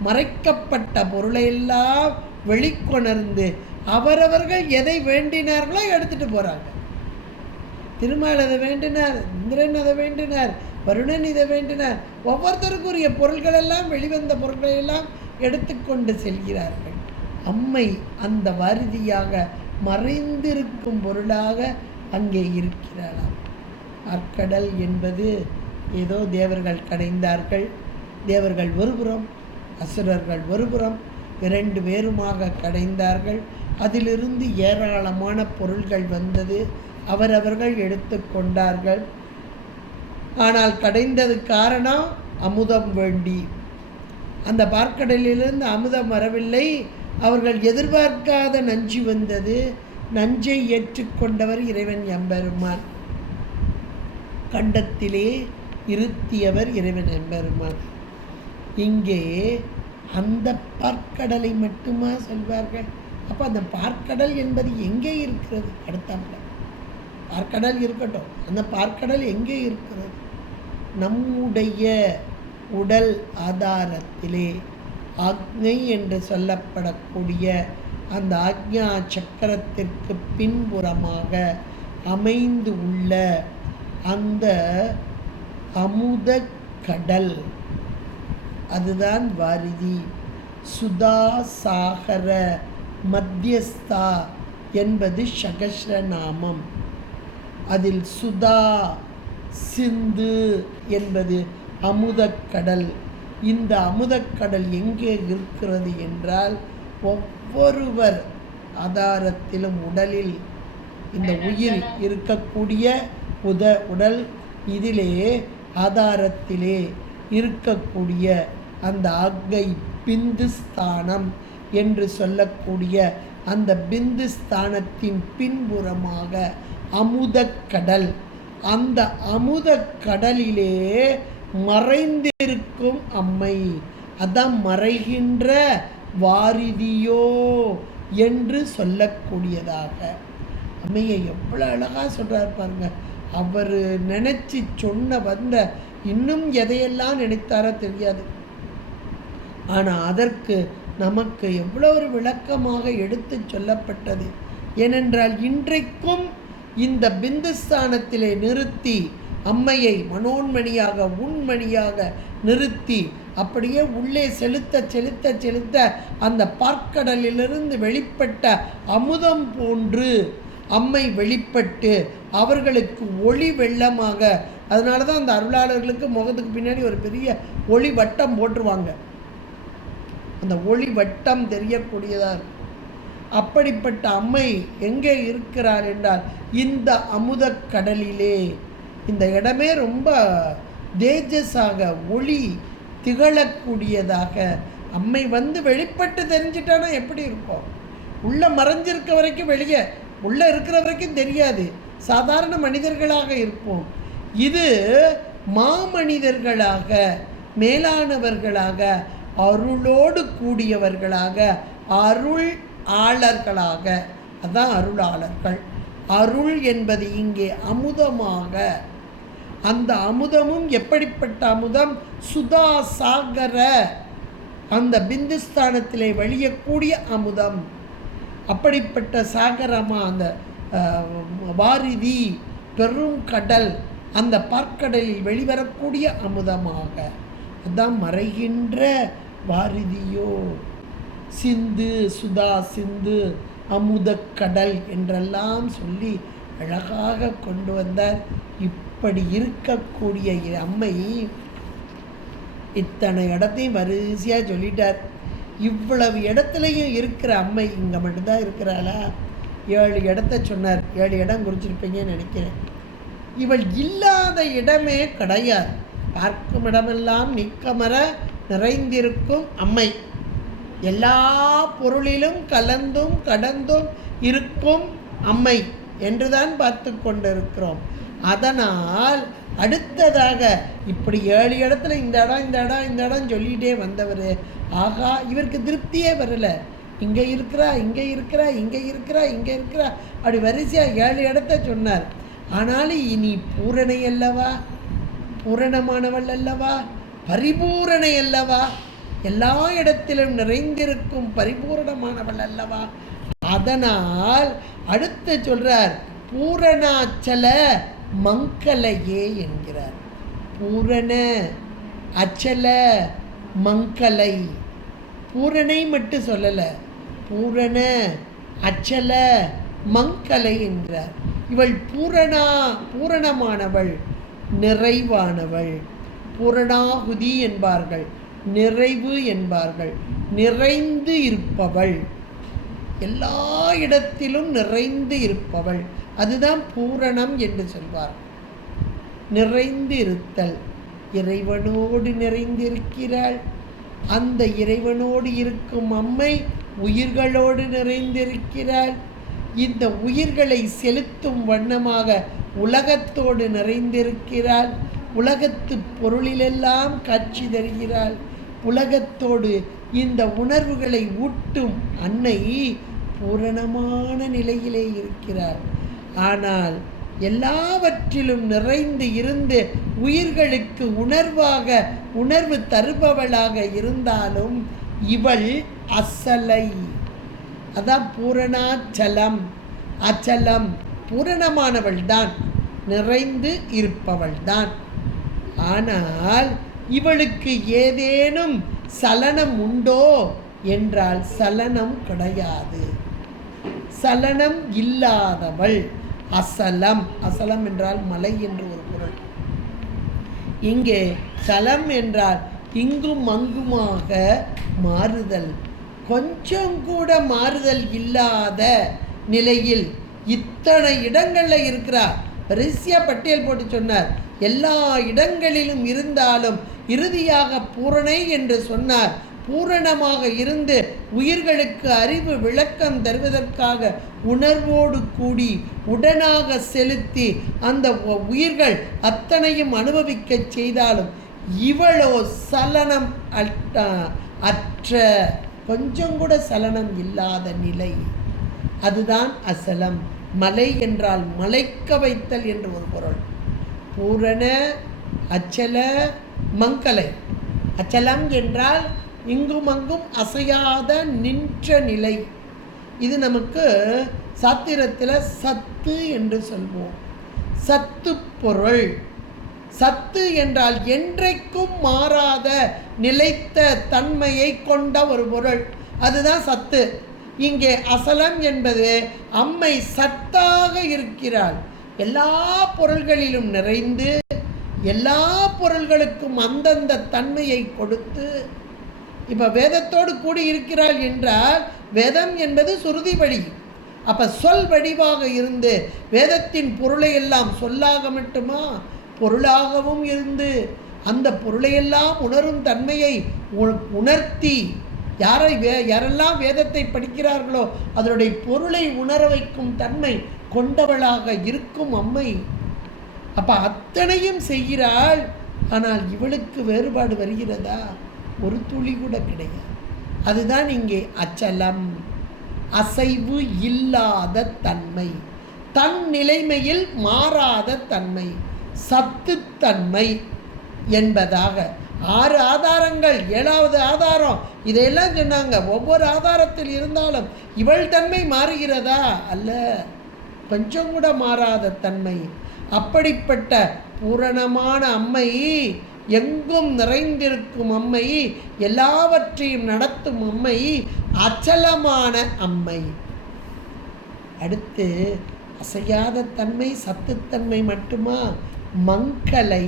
மறைக்கப்பட்ட பொருளையெல்லாம் வெளிக்கொணர்ந்து அவரவர்கள் எதை வேண்டினார்களோ எடுத்துகிட்டு போகிறாங்க. திருமால் அதை வேண்டினார், இந்திரன் அதை வேண்டினார், வருணன் இதை வேண்டினார். ஒவ்வொருத்தருக்குரிய பொருள்களெல்லாம் வெளிவந்த பொருட்களெல்லாம் எடுத்துக்கொண்டு செல்கிறார்கள். அம்மை அந்த வாரிதியாக மறைந்திருக்கும் பொருளாக அங்கே இருக்கிறாளாம். அற்கடல் என்பது ஏதோ தேவர்கள் கடைந்தார்கள். தேவர்கள் ஒருபுறம், அசுரர்கள் ஒருபுறம், 2 பேருமாக கடைந்தார்கள். அதிலிருந்து ஏராளமான பொருள்கள் வந்தது, அவரவர்கள் எடுத்து கொண்டார்கள். ஆனால் கடைந்தது காரணம் அமுதம் வேண்டி. அந்த பார்க்கடலிலிருந்து அமுதம் வரவில்லை, அவர்கள் எதிர்பார்க்காத நஞ்சு வந்தது. நஞ்சை ஏற்றுக்கொண்டவர் இறைவன் எம்பெருமான். கண்டத்திலே இருத்தியவர் இறைவன் எம்பெருமான். இங்கே அந்த பார்க்கடலை மட்டுமா சொல்வார்கள்? அப்போ அந்த பார்க்கடல் என்பது எங்கே இருக்கிறது? அடுத்தாப்புல பார்க்கடல் இருக்கட்டும், அந்த பார்க்கடல் எங்கே இருக்கிறது? நம்முடைய உடல் ஆதாரத்திலே ஆக்ஞை என்று சொல்லப்படக்கூடிய அந்த ஆக்ஞா சக்கரத்திற்கு பின்புறமாக அமைந்து உள்ள அந்த அமுத கடல், அதுதான் வாரிதி. சுதா சாகர மத்தியஸ்தா என்பது சகஸ்ரநாமம். அதில் சுதா சிந்து என்பது அமுதக்கடல். இந்த அமுதக்கடல் எங்கே இருக்கிறது என்றால், ஒவ்வொருவர் ஆதாரத்திலும் உடலில் இந்த உயிர் இருக்கக்கூடிய உடல், இதிலே ஆதாரத்திலே இருக்கக்கூடிய அந்த ஆக்ஞை பிந்து ஸ்தானம் என்று சொல்லக்கூடிய அந்த பிந்து ஸ்தானத்தின் பின்புறமாக அமுதக்கடல். அந்த அமுதக்கடலிலே மறைந்திருக்கும் அம்மை, அதான் மறைகின்ற வாரிதியோ என்று சொல்லக்கூடியதாக. அம்மையை எவ்வளோ அழகாக சொல்கிறார் பாருங்க. அவர் நினச்சி வந்த இன்னும் எதையெல்லாம் நினைத்தாரோ தெரியாது. ஆனால் அதற்கு நமக்கு எவ்வளோ ஒரு விளக்கமாக எடுத்து சொல்லப்பட்டது. ஏனென்றால் இன்றைக்கும் இந்த பிந்துஸ்தானத்திலே நிறுத்தி அம்மையை மனோன்மணியாக உண்மணியாக நிறுத்தி அப்படியே உள்ளே செலுத்த செலுத்த செலுத்த அந்த பார்க்கடலிலிருந்து வெளிப்பட்ட அமுதம் போன்று அம்மை வெளிப்பட்டு அவர்களுக்கு ஒளி வெள்ளமாக. அதனால தான் அந்த அருளாளர்களுக்கு முகத்துக்கு பின்னாடி ஒரு பெரிய ஒளி வட்டம் போட்டுருவாங்க. அந்த ஒளி வட்டம் தெரியக்கூடியதாக இருக்கும். அப்படிப்பட்ட அம்மை எங்கே இருக்கிறார் என்றால் இந்த அமுத கடலிலே. இந்த இடமே ரொம்ப தேஜஸாக ஒளி திகழக்கூடியதாக அம்மை வந்து வெளிப்பட்டு தெரிஞ்சிட்டானா எப்படி இருக்கும்? உள்ளே மறைஞ்சிருக்க வரைக்கும் வெளியே, உள்ளே இருக்கிற வரைக்கும் தெரியாது, சாதாரண மனிதர்களாக இருப்போம். இது மாமனிதர்களாக, மேலானவர்களாக, அருளோடு கூடியவர்களாக, அருள் ஆளர்களாக, அதான் அருளாளர்கள். அருள் என்பது இங்கே அமுதமாக. அந்த அமுதமும் எப்படிப்பட்ட அமுதம்? சுதா சாகர, அந்த பிந்துஸ்தானத்திலே வழியக்கூடிய அமுதம். அப்படிப்பட்ட சாகரமாக அந்த வாரிதி பெரும் கடல், அந்த பார்க்கடலில் வெளிவரக்கூடிய அமுதமாக. அதுதான் மறைகின்ற வாரிதியோ சிந்து, சுதா சிந்து, அமுதக்கடல் என்றெல்லாம் சொல்லி அழகாக கொண்டு வந்தார். இப்படி இருக்கக்கூடிய அம்மை இத்தனை இடத்தையும் வரிசையாக சொல்லிட்டார். இவ்வளவு இடத்துலையும் இருக்கிற அம்மை இங்கே மட்டும்தான் இருக்கிறாளா? 7 இடத்த சொன்னார். 7 இடம் குறிச்சிருப்பீங்கன்னு நினைக்கிறேன். இவள் இல்லாத இடமே கிடையாது. பார்க்கும் இடமெல்லாம் நிற்கமர நிறைந்திருக்கும் அம்மை. எல்லா பொருளிலும் கலந்தும் கடந்தும் இருக்கும் அம்மை என்றுதான் பார்த்து கொண்டிருக்கிறோம். அதனால் அடுத்ததாக இப்படி 7 இடத்துல இந்த இடம் இந்த இடம் இந்த இடம் சொல்லிகிட்டே வந்தவர், ஆகா இவருக்கு திருப்தியே வரலை. இங்கே இருக்கிறா, இங்கே இருக்கிறா, இங்கே இருக்கிறா, இங்கே இருக்கிறா, அப்படி வரிசையாக 7 இடத்த சொன்னார். ஆனாலும் இனி பூரணை அல்லவா, பூரணமானவள் அல்லவா, பரிபூரணை அல்லவா, எல்லா இடத்திலும் நிறைந்திருக்கும் பரிபூரணமானவள் அல்லவா. அதனால் அடுத்து சொல்றார், பூரணாச்சல மங்கலையே என்கிறார். பூரண அச்சல மங்கலை, பூரணை மட்டும் சொல்லலை, பூரண அச்சல மங்கலை என்கிறார். இவள் பூரணமானவள், நிறைவானவள். பூரணாகுதி என்பார்கள், நிறைவு என்பார்கள். நிறைந்து இருப்பவள், எல்லா இடத்திலும் நிறைந்து இருப்பவள், அதுதான் பூரணம் என்று சொல்வார். நிறைந்து இருத்தல், இறைவனோடு நிறைந்திருக்கிறாள். அந்த இறைவனோடு இருக்கும் அம்மை உயிர்களோடு நிறைந்திருக்கிறாள். இந்த உயிர்களை செலுத்தும் வண்ணமாக உலகத்தோடு நிறைந்திருக்கிறாள். உலகத்து பொருளிலெல்லாம் காட்சி தருகிறாள். உலகத்தோடு இந்த உணர்வுகளை ஊட்டும் அன்னை பூரணமான நிலையிலே இருக்கிறார். ஆனால் எல்லாவற்றிலும் நிறைந்து இருந்து உயிர்களுக்கு உணர்வு தருபவளாக இருந்தாலும் இவள் அசலை. அதான் பூரணாச்சலம். அச்சலம் பூரணமானவள் தான், நிறைந்து இருப்பவள் தான். ஆனால் இவளுக்கு ஏதேனும் சலனம் உண்டோ என்றால் சலனம் கிடையாது. சலனம் இல்லாதவள் அசலம். அசலம் என்றால் மலை என்று ஒரு பொருள். இங்கே சலம் என்றால் இங்கும் அங்குமாக மாறுதல். கொஞ்சம் கூட மாறுதல் இல்லாத நிலையில் இத்தனை இடங்களில் இருக்கிறார். வரிசையாக பட்டியல் போட்டு சொன்னார். எல்லா இடங்களிலும் இருந்தாலும் இறுதியாக பூரணை என்று சொன்னார். பூரணமாக இருந்து உயிர்களுக்கு அறிவு விளக்கம் தருவதற்காக உணர்வோடு கூடி உடனாக செலுத்தி அந்த உயிர்கள் அத்தனையும் அனுபவிக்க செய்தாலும் இவளோ சலனம் அற்ற, கொஞ்சம் கூட சலனம் இல்லாத நிலை. அதுதான் அசலம். மலை என்றால் மலைக்க வைத்தல் என்று ஒரு பொருள். பூரண அச்சல மங்கலை. அச்சலம் என்றால் இங்கும் அங்கும் அசையாத நின்ற நிலை. இது நமக்கு சாத்திரத்தில் சத்து என்று சொல்வோம். சத்து பொருள். சத்து என்றால் என்றைக்கும் மாறாத நிலைத்த தன்மையை கொண்ட ஒரு பொருள், அதுதான் சத்து. இங்கே அசலம் என்பது அம்மை சத்தாக இருக்கிறாள். எல்லா பொருள்களிலும் நிறைந்து எல்லா பொருள்களுக்கும் அந்தந்த தன்மையை கொடுத்து இப்போ வேதத்தோடு கூடி இருக்கிறாள் என்றால் வேதம் என்பது சுருதி வழி. அப்போ சொல் வடிவாக இருந்து வேதத்தின் பொருளை எல்லாம் சொல்லாக மட்டுமா பொருளாகவும் இருந்து அந்த பொருளையெல்லாம் உணரும் தன்மையை உணர்த்தி யாரெல்லாம் வேதத்தை படிக்கிறார்களோ அதனுடைய பொருளை உணர வைக்கும் தன்மை கொண்டவளாக இருக்கும் அம்மை. அப்போ அத்தனையும் செய்கிறாள். ஆனால் இவளுக்கு வேறுபாடு வருகிறதா? ஒரு துளி கூட கிடையாது. அதுதான் இங்கே அச்சலம், அசைவு இல்லாத தன்மை, தன் நிலைமையில் மாறாத தன்மை, சத்துத்தன்மை என்பதாக 6 ஆதாரங்கள். 7வது ஆதாரம் இதையெல்லாம் சொன்னாங்க. ஒவ்வொரு ஆதாரத்தில் இருந்தாலும் இவள் தன்மை மாறுகிறதா? அல்ல, கொஞ்சம் கூட மாறாத தன்மை. அப்படிப்பட்ட பூரணமான அம்மை, எங்கும் நிறைந்திருக்கும் அம்மை, எல்லாவற்றையும் நடத்தும் அம்மை, அச்சலமான அம்மை. அடுத்து அசையாத தன்மை, சத்துத்தன்மை மட்டுமா? மங்களை,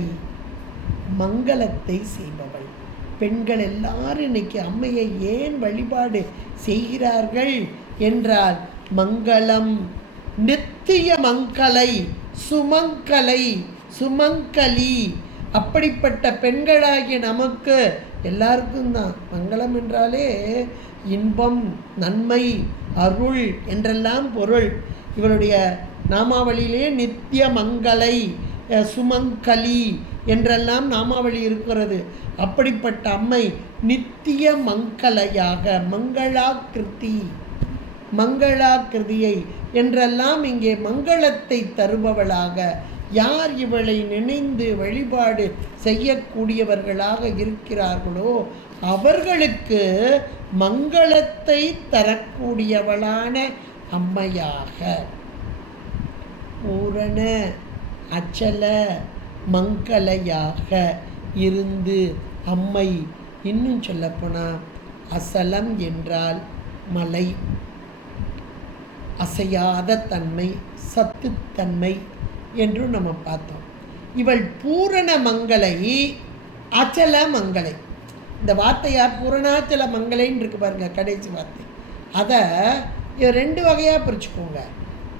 மங்களத்தை செய்பவள். பெண்கள் எல்லாரும் இன்னைக்கு அம்மையை ஏன் வழிபாடு செய்கிறார்கள் என்றால் மங்களம், நித்திய மங்களை, சுமங்கலை, சுமங்கலி. அப்படிப்பட்ட பெண்களாகிய நமக்கு எல்லாருக்கும் தான் மங்களம் என்றாலே இன்பம், நன்மை, அருள் என்றெல்லாம் பொருள். இவருடைய நாமாவளியிலே நித்திய மங்களை, சுமங்கலி என்றெல்லாம் நாமாவளி இருக்கிறது. அப்படிப்பட்ட அம்மை நித்திய மங்களையாக, மங்களாக்கிருதி, மங்களாக்கிருதியை என்றெல்லாம் இங்கே மங்களத்தை தருபவளாக யார் இவளை நினைந்து வழிபாடு செய்யக்கூடியவர்களாக இருக்கிறார்களோ அவர்களுக்கு மங்களத்தை தரக்கூடியவளான அம்மையாக பூரண அச்சல மங்களையாக இருந்து அம்மை. இன்னும் சொல்லப்போனால் அசலம் என்றால் மலை, அசையாத தன்மை, சத்துத்தன்மை என்று நம்ம பார்த்தோம். இவள் பூரண மங்களை, அச்சல மங்களை. இந்த வார்த்தையார் பூரணாச்சல மங்களைன்னு இருக்கு பாருங்க, கடைசி வார்த்தை. அதை 2 வகையாக பிரிச்சுக்கோங்க.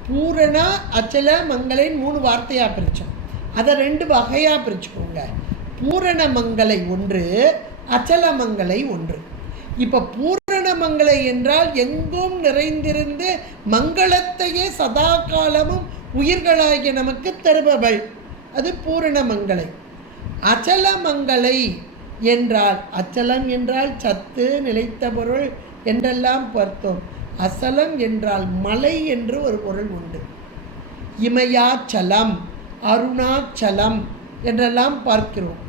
பூரணா அச்சல மங்களைன்னு 3 வார்த்தையாக பிரித்தோம். அதை 2 வகையாக பிரிச்சுக்கோங்க. பூரண மங்களை ஒன்று, அச்சல மங்களை ஒன்று. இப்போ பூரண மங்களை என்றால் எங்கும் நிறைந்திருந்து மங்களத்தையே சதா காலமும் உயிர்களாகிய நமக்கு தருபவள், அது பூரண மங்களை. அச்சல மங்களை என்றால், அச்சலம் என்றால் சத்து, நிலைத்த பொருள் என்றெல்லாம் பார்த்தோம். அசலம் என்றால் மலை என்று ஒரு பொருள் உண்டு. இமயாச்சலம், அருணாச்சலம் என்றெல்லாம் பார்க்கிறோம்.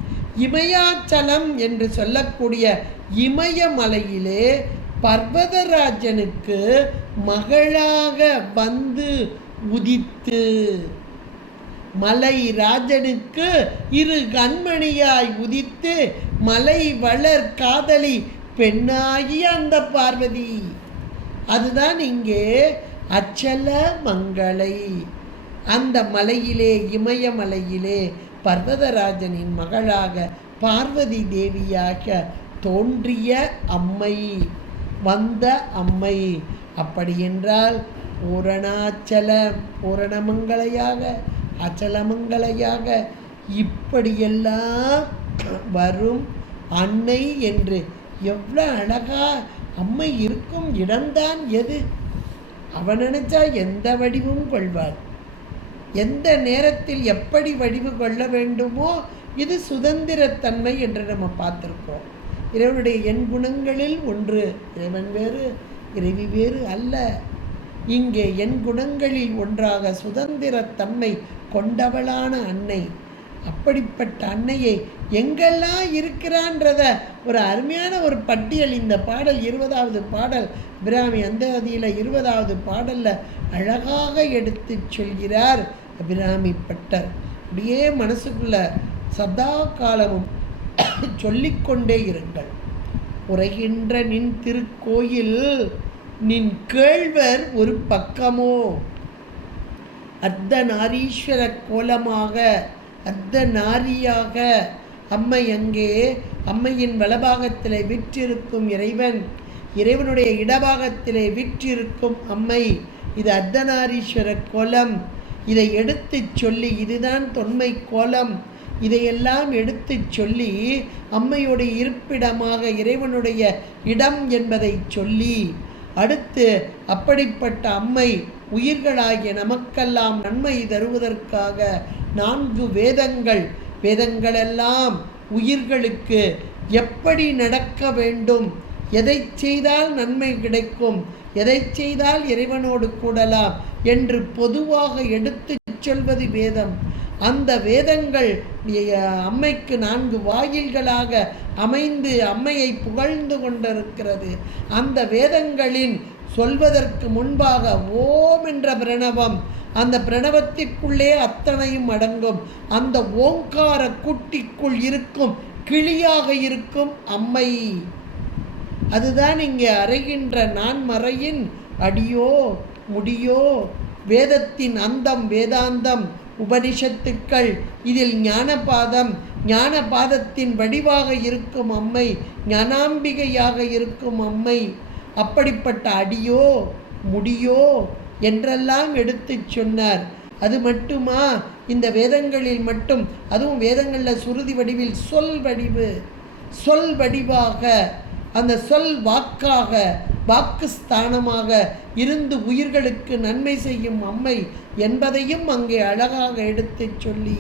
இமயாச்சலம் என்று சொல்லக்கூடிய இமயமலையிலே பர்வதராஜனுக்கு மகளாக வந்து உதித்து, மலை ராஜனுக்கு 2 கண்மணியாய் உதித்து மலை வளர் காதலி பெண்ணாகிய அந்த பார்வதி. அதுதான் இங்கே அச்சல மங்களை. அந்த மலையிலே, இமயமலையிலே பர்வதராஜனின் மகளாக பார்வதி தேவியாக தோன்றிய அம்மை, வந்த அம்மை. அப்படி என்றால் பூரணாச்சல, பூரணமங்களையாக, அச்சலமங்களையாக இப்படியெல்லாம் வரும் அன்னை என்று எவ்வளோ அழகா அம்மை இருக்கும் இடம்தான் எது? அவன் நினைச்சா எந்த வடிவும் கொள்வாள், எந்த நேரத்தில் எப்படி வடிவு கொள்ள வேண்டுமோ. இது சுதந்திரத்தன்மை என்று நம்ம பார்த்துருக்கோம். இறைவனுடைய எண்குணங்களில் ஒன்று. இறைவன் வேறு, இறைவி வேறு அல்ல. இங்கே எண்குணங்களில் ஒன்றாக சுதந்திரத்தன்மை கொண்டவளான அன்னை. அப்படிப்பட்ட அன்னையை எங்கெல்லாம் இருக்கிறான்றத ஒரு அருமையான ஒரு பட்டியல் இந்த பாடல் 20வது பாடல் அபிராமி அந்தாதியில் 20வது பாடலில் அழகாக எடுத்து சொல்கிறார் அபிராமி பட்டர். அப்படியே மனசுக்குள்ள சதா காலமும் சொல்லிக்கொண்டே இருங்கள். உரைகின்ற நின் திருக்கோயில் நின் கேழ்வர் ஒரு பக்கமோ, அர்த்தநாரீஸ்வர கோலமாக, அர்த்தநாரியாக அம்மை அங்கே அம்மையின் வலபாகத்திலே விற்றிருக்கும் இறைவன், இறைவனுடைய இடபாகத்திலே விற்றிருக்கும் அம்மை. இது அர்த்தநாரீஸ்வர கோலம். இதை எடுத்து சொல்லி, இதுதான் தொன்மை கோலம், இதையெல்லாம் எடுத்து சொல்லி அம்மையுடைய இருப்பிடமாக இறைவனுடைய இடம் என்பதை சொல்லி, அடுத்து அப்படிப்பட்ட அம்மை உயிர்களாகிய நமக்கெல்லாம் நன்மை தருவதற்காக 4 வேதங்கள், வேதங்களெல்லாம் உயிர்களுக்கு எப்படி நடக்க வேண்டும், எதை செய்தால் நன்மை கிடைக்கும், எதை செய்தால் இறைவனோடு கூடலாம் என்று பொதுவாக எடுத்து சொல்வது வேதம். அந்த வேதங்கள் அம்மைக்கு 4 வாயில்களாக அமைந்து அம்மையை புகழ்ந்து கொண்டிருக்கிறது. அந்த வேதங்களின் சொல்வதற்கு முன்பாக ஓம் என்ற பிரணவம், அந்த பிரணவத்திற்குள்ளே அத்தனையும் அடங்கும். அந்த ஓங்கார குட்டிக்குள் இருக்கும் கிளியாக இருக்கும் அம்மை, அதுதான் இங்கே அறைகின்ற நான்மறையின் அடியோ முடியோ. வேதத்தின் அந்தம் வேதாந்தம், உபனிஷத்துக்கள், இதில் ஞானபாதம், ஞானபாதத்தின் வடிவாக இருக்கும் அம்மை, ஞானாம்பிகையாக இருக்கும் அம்மை. அப்படிப்பட்ட அடியோ முடியோ என்றெல்லாம் எடுத்து சொன்னார். அது மட்டுமா, இந்த வேதங்களில் மட்டும், அதுவும் வேதங்களில் சுருதி வடிவில் சொல் வடிவு, சொல் வடிவாக, அந்த சொல் வாக்காக, வாக்கு ஸ்தானமாக இருந்து உயிர்களுக்கு நன்மை செய்யும் அம்மை என்பதையும் அங்கே அழகாக எடுத்து சொல்லி,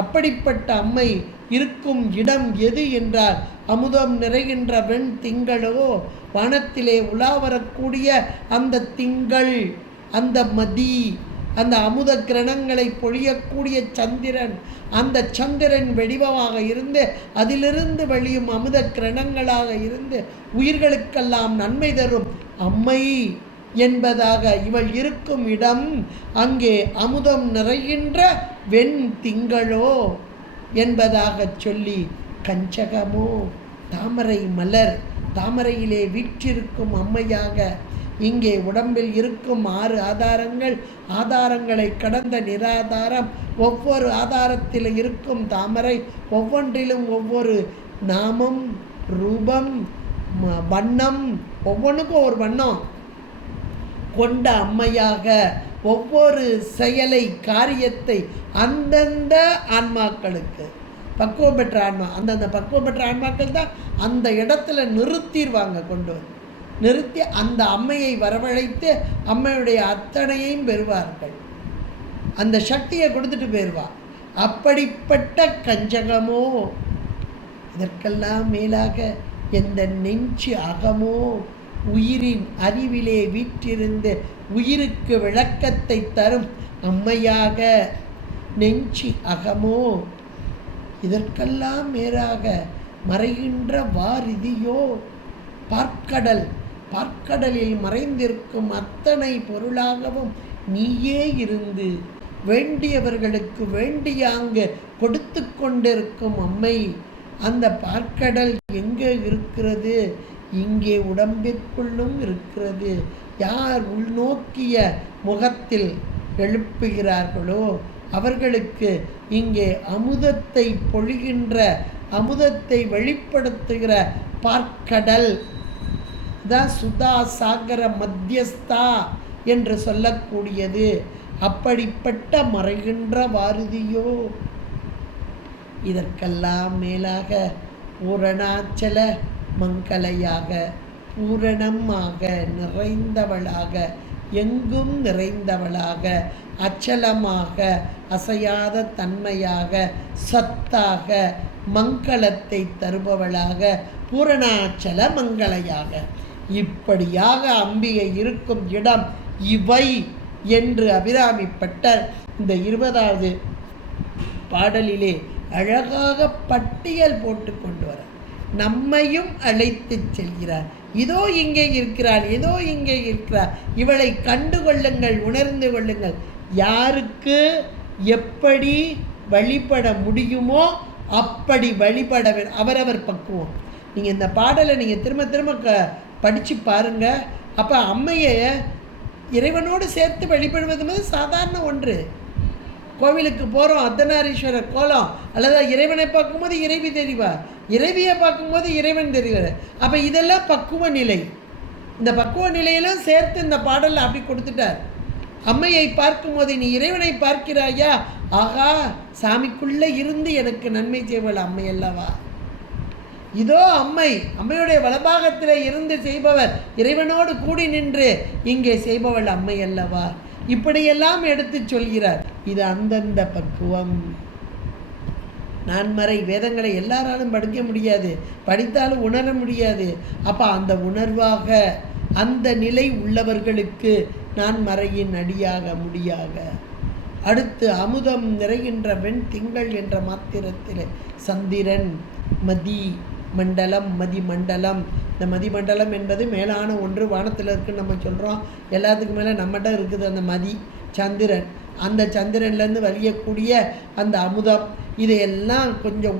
அப்படிப்பட்ட அம்மை இருக்கும் இடம் எது என்றால், அமுதம் நிறைகின்ற வெண் திங்களோ, வானத்திலே உலா வரக்கூடிய அந்த திங்கள், அந்த மதி, அந்த அமுத கிரணங்களை பொழியக்கூடிய சந்திரன், அந்த சந்திரன் வெடிவமாக இருந்து அதிலிருந்து வெளியும் அமுத கிரணங்களாக இருந்து உயிர்களுக்கெல்லாம் நன்மை தரும் அம்மை என்பதாக இவள் இருக்கும் இடம். அங்கே அமுதம் நிறைகின்ற வெண் திங்களோ என்பதாக சொல்லி, கஞ்சகமோ தாமரை மலர், தாமரையிலே வீற்றிருக்கும் அம்மையாக இங்கே உடம்பில் இருக்கும் 6 ஆதாரங்கள், ஆதாரங்களை கடந்த நிராதாரம், ஒவ்வொரு ஆதாரத்தில் இருக்கும் தாமரை, ஒவ்வொன்றிலும் ஒவ்வொரு நாமம், ரூபம், வண்ணம், ஒவ்வொன்றுக்கும் ஒரு வண்ணம் கொண்ட அம்மையாக ஒவ்வொரு செயலை, காரியத்தை அந்தந்த ஆன்மாக்களுக்கு, பக்குவம் பெற்ற ஆன்மா, அந்தந்த பக்குவம் பெற்ற ஆன்மாக்கள் தான் அந்த இடத்துல நிறுத்திடுவாங்க, கொண்டு வந்து நிறுத்தி அந்த அம்மையை வரவழைத்து அம்மையுடைய அத்தனையையும் பெறுவார்கள். அந்த சக்தியை கொடுத்துட்டு போயிடுவார். அப்படிப்பட்ட கஞ்சகமோ, இதற்கெல்லாம் மேலாக எந்த நெஞ்சு அகமோ, உயிரின் அறிவிலே வீற்றிருந்து உயிருக்கு விளக்கத்தை தரும் அம்மையாக நெஞ்சு அகமோ, இதற்கெல்லாம் மேலாக மறைகின்ற வாரிதியோ, பார்க்கடல், பார்க்கடலில் மறைந்திருக்கும் அத்தனை பொருளாகவும் நீயே இருந்து வேண்டியவர்களுக்கு வேண்டியாங்க கொடுத்து கொண்டிருக்கும் அம்மை. அந்த பார்க்கடல் எங்கே இருக்கிறது? இங்கே உடம்பிற்குள்ளும் இருக்கிறது. யார் உள்நோக்கிய முகத்தில் எழுப்புகிறார்களோ அவர்களுக்கு இங்கே அமுதத்தை பொழிகின்ற, அமுதத்தை வெளிப்படுத்துகிற பார்க்கடல் தான் சுதா சாகர மத்தியஸ்தா என்று சொல்லக்கூடியது. அப்படிப்பட்ட மறைகின்ற வாருதியோ, இதற்கெல்லாம் மேலாக பூரணாச்சல மங்களையாக, பூரணமாக நிறைந்தவளாக, எங்கும் நிறைந்தவளாக, அச்சலமாக, அசையாத தன்மையாக, சத்தாக, மங்களத்தை தருபவளாக, பூரணாச்சல மங்களையாக, இப்படியாக அம்பிகை இருக்கும் இடம் இவை என்று அபிராமி பட்டர் இந்த 20வது பாடலிலே அழகாக பட்டியல் போட்டு கொண்டு வர நம்மையும் அழைத்து செல்கிறார். இதோ இங்கே இருக்கிறாள், இதோ இங்கே இருக்கிறார், இவளை கண்டு கொள்ளுங்கள், உணர்ந்து கொள்ளுங்கள். யாருக்கு எப்படி வழிபட முடியுமோ அப்படி வழிபட அவரவர் பக்குவம். நீங்கள் இந்த பாடலை நீங்கள் திரும்ப திரும்ப படித்து பாருங்கள். அப்போ அம்மையை இறைவனோடு சேர்த்து வழிபடுவது சாதாரண ஒன்று. கோவிலுக்கு போகிறோம், அர்த்தநாரீஸ்வரர் கோலம், அல்லது இறைவனை பார்க்கும்போது இறைவி தெரிவா, இறைவியை பார்க்கும்போது இறைவன் தெரிவார். அப்போ இதெல்லாம் பக்குவ நிலை. இந்த பக்குவ நிலையெல்லாம் சேர்த்து இந்த பாடலில் அப்படி கொடுத்துட்டார். அம்மையை பார்க்கும்போது நீ இறைவனை பார்க்கிறாயா, ஆகா சாமிக்குள்ளே இருந்து எனக்கு நன்மை செய்வள் அம்மை அல்லவா. இதோ அம்மை, அம்மையுடைய வலபாகத்தில் இருந்து செய்பவர், இறைவனோடு கூடி நின்று இங்கே செய்பவள் அம்மை அல்லவா. இப்படியெல்லாம் எடுத்து சொல்கிறார். இது அந்தந்த பக்குவம். நான்மறை வேதங்களை எல்லாராலும் படிக்க முடியாது, படித்தாலும் உணர முடியாது. அப்போ அந்த உணர்வாக அந்த நிலை உள்ளவர்களுக்கு நான்மறையின் அடியாக முடியாக. அடுத்து அமுதம் நிறைகின்ற வெண் திங்கள் என்ற மாத்திரத்தில் சந்திரன், மதி மண்டலம், மதிமண்டலம். இந்த மதிமண்டலம் என்பது மேலான ஒன்று, வானத்தில் இருக்குதுன்னு நம்ம சொல்கிறோம். எல்லாத்துக்கும் மேலே நம்மகிட்ட இருக்குது அந்த மதி சந்திரன். அந்த சந்திரன்லேருந்து வலியக்கூடிய அந்த அமுதம், இதையெல்லாம் கொஞ்சம்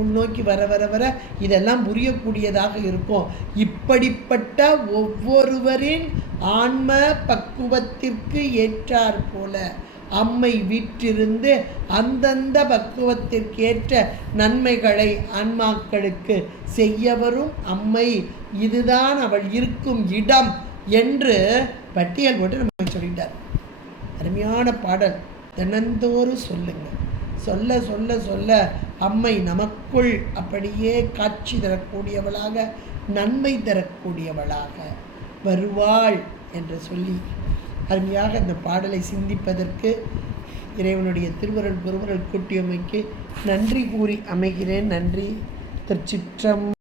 உள்நோக்கி வர வர வர இதெல்லாம் புரியக்கூடியதாக இருக்கும். இப்படிப்பட்ட ஒவ்வொருவரின் ஆன்ம பக்குவத்திற்கு ஏற்றார் போல அம்மை வீற்றிருந்து அந்தந்த பக்குவத்திற்கேற்ற நன்மைகளை ஆன்மாக்களுக்கு செய்யவரும் அம்மை. இதுதான் அவள் இருக்கும் இடம் என்று பட்டியல் போட்டு நம்ம சொல்லிட்டார். அருமையான பாடல். தினந்தோறும் சொல்லுங்க. சொல்ல சொல்ல சொல்ல அம்மை நமக்குள் அப்படியே காட்சி தரக்கூடியவளாக, நன்மை தரக்கூடியவளாக வருவாள் என்று சொல்லி அருமையாக இந்த பாடலை சிந்திப்பதற்கு இறைவனுடைய திருவருள் குருவருள் கூட்டியமைக்கு நன்றி கூறி அமைகிறேன். நன்றி. திருச்சிற்றம்பலம்.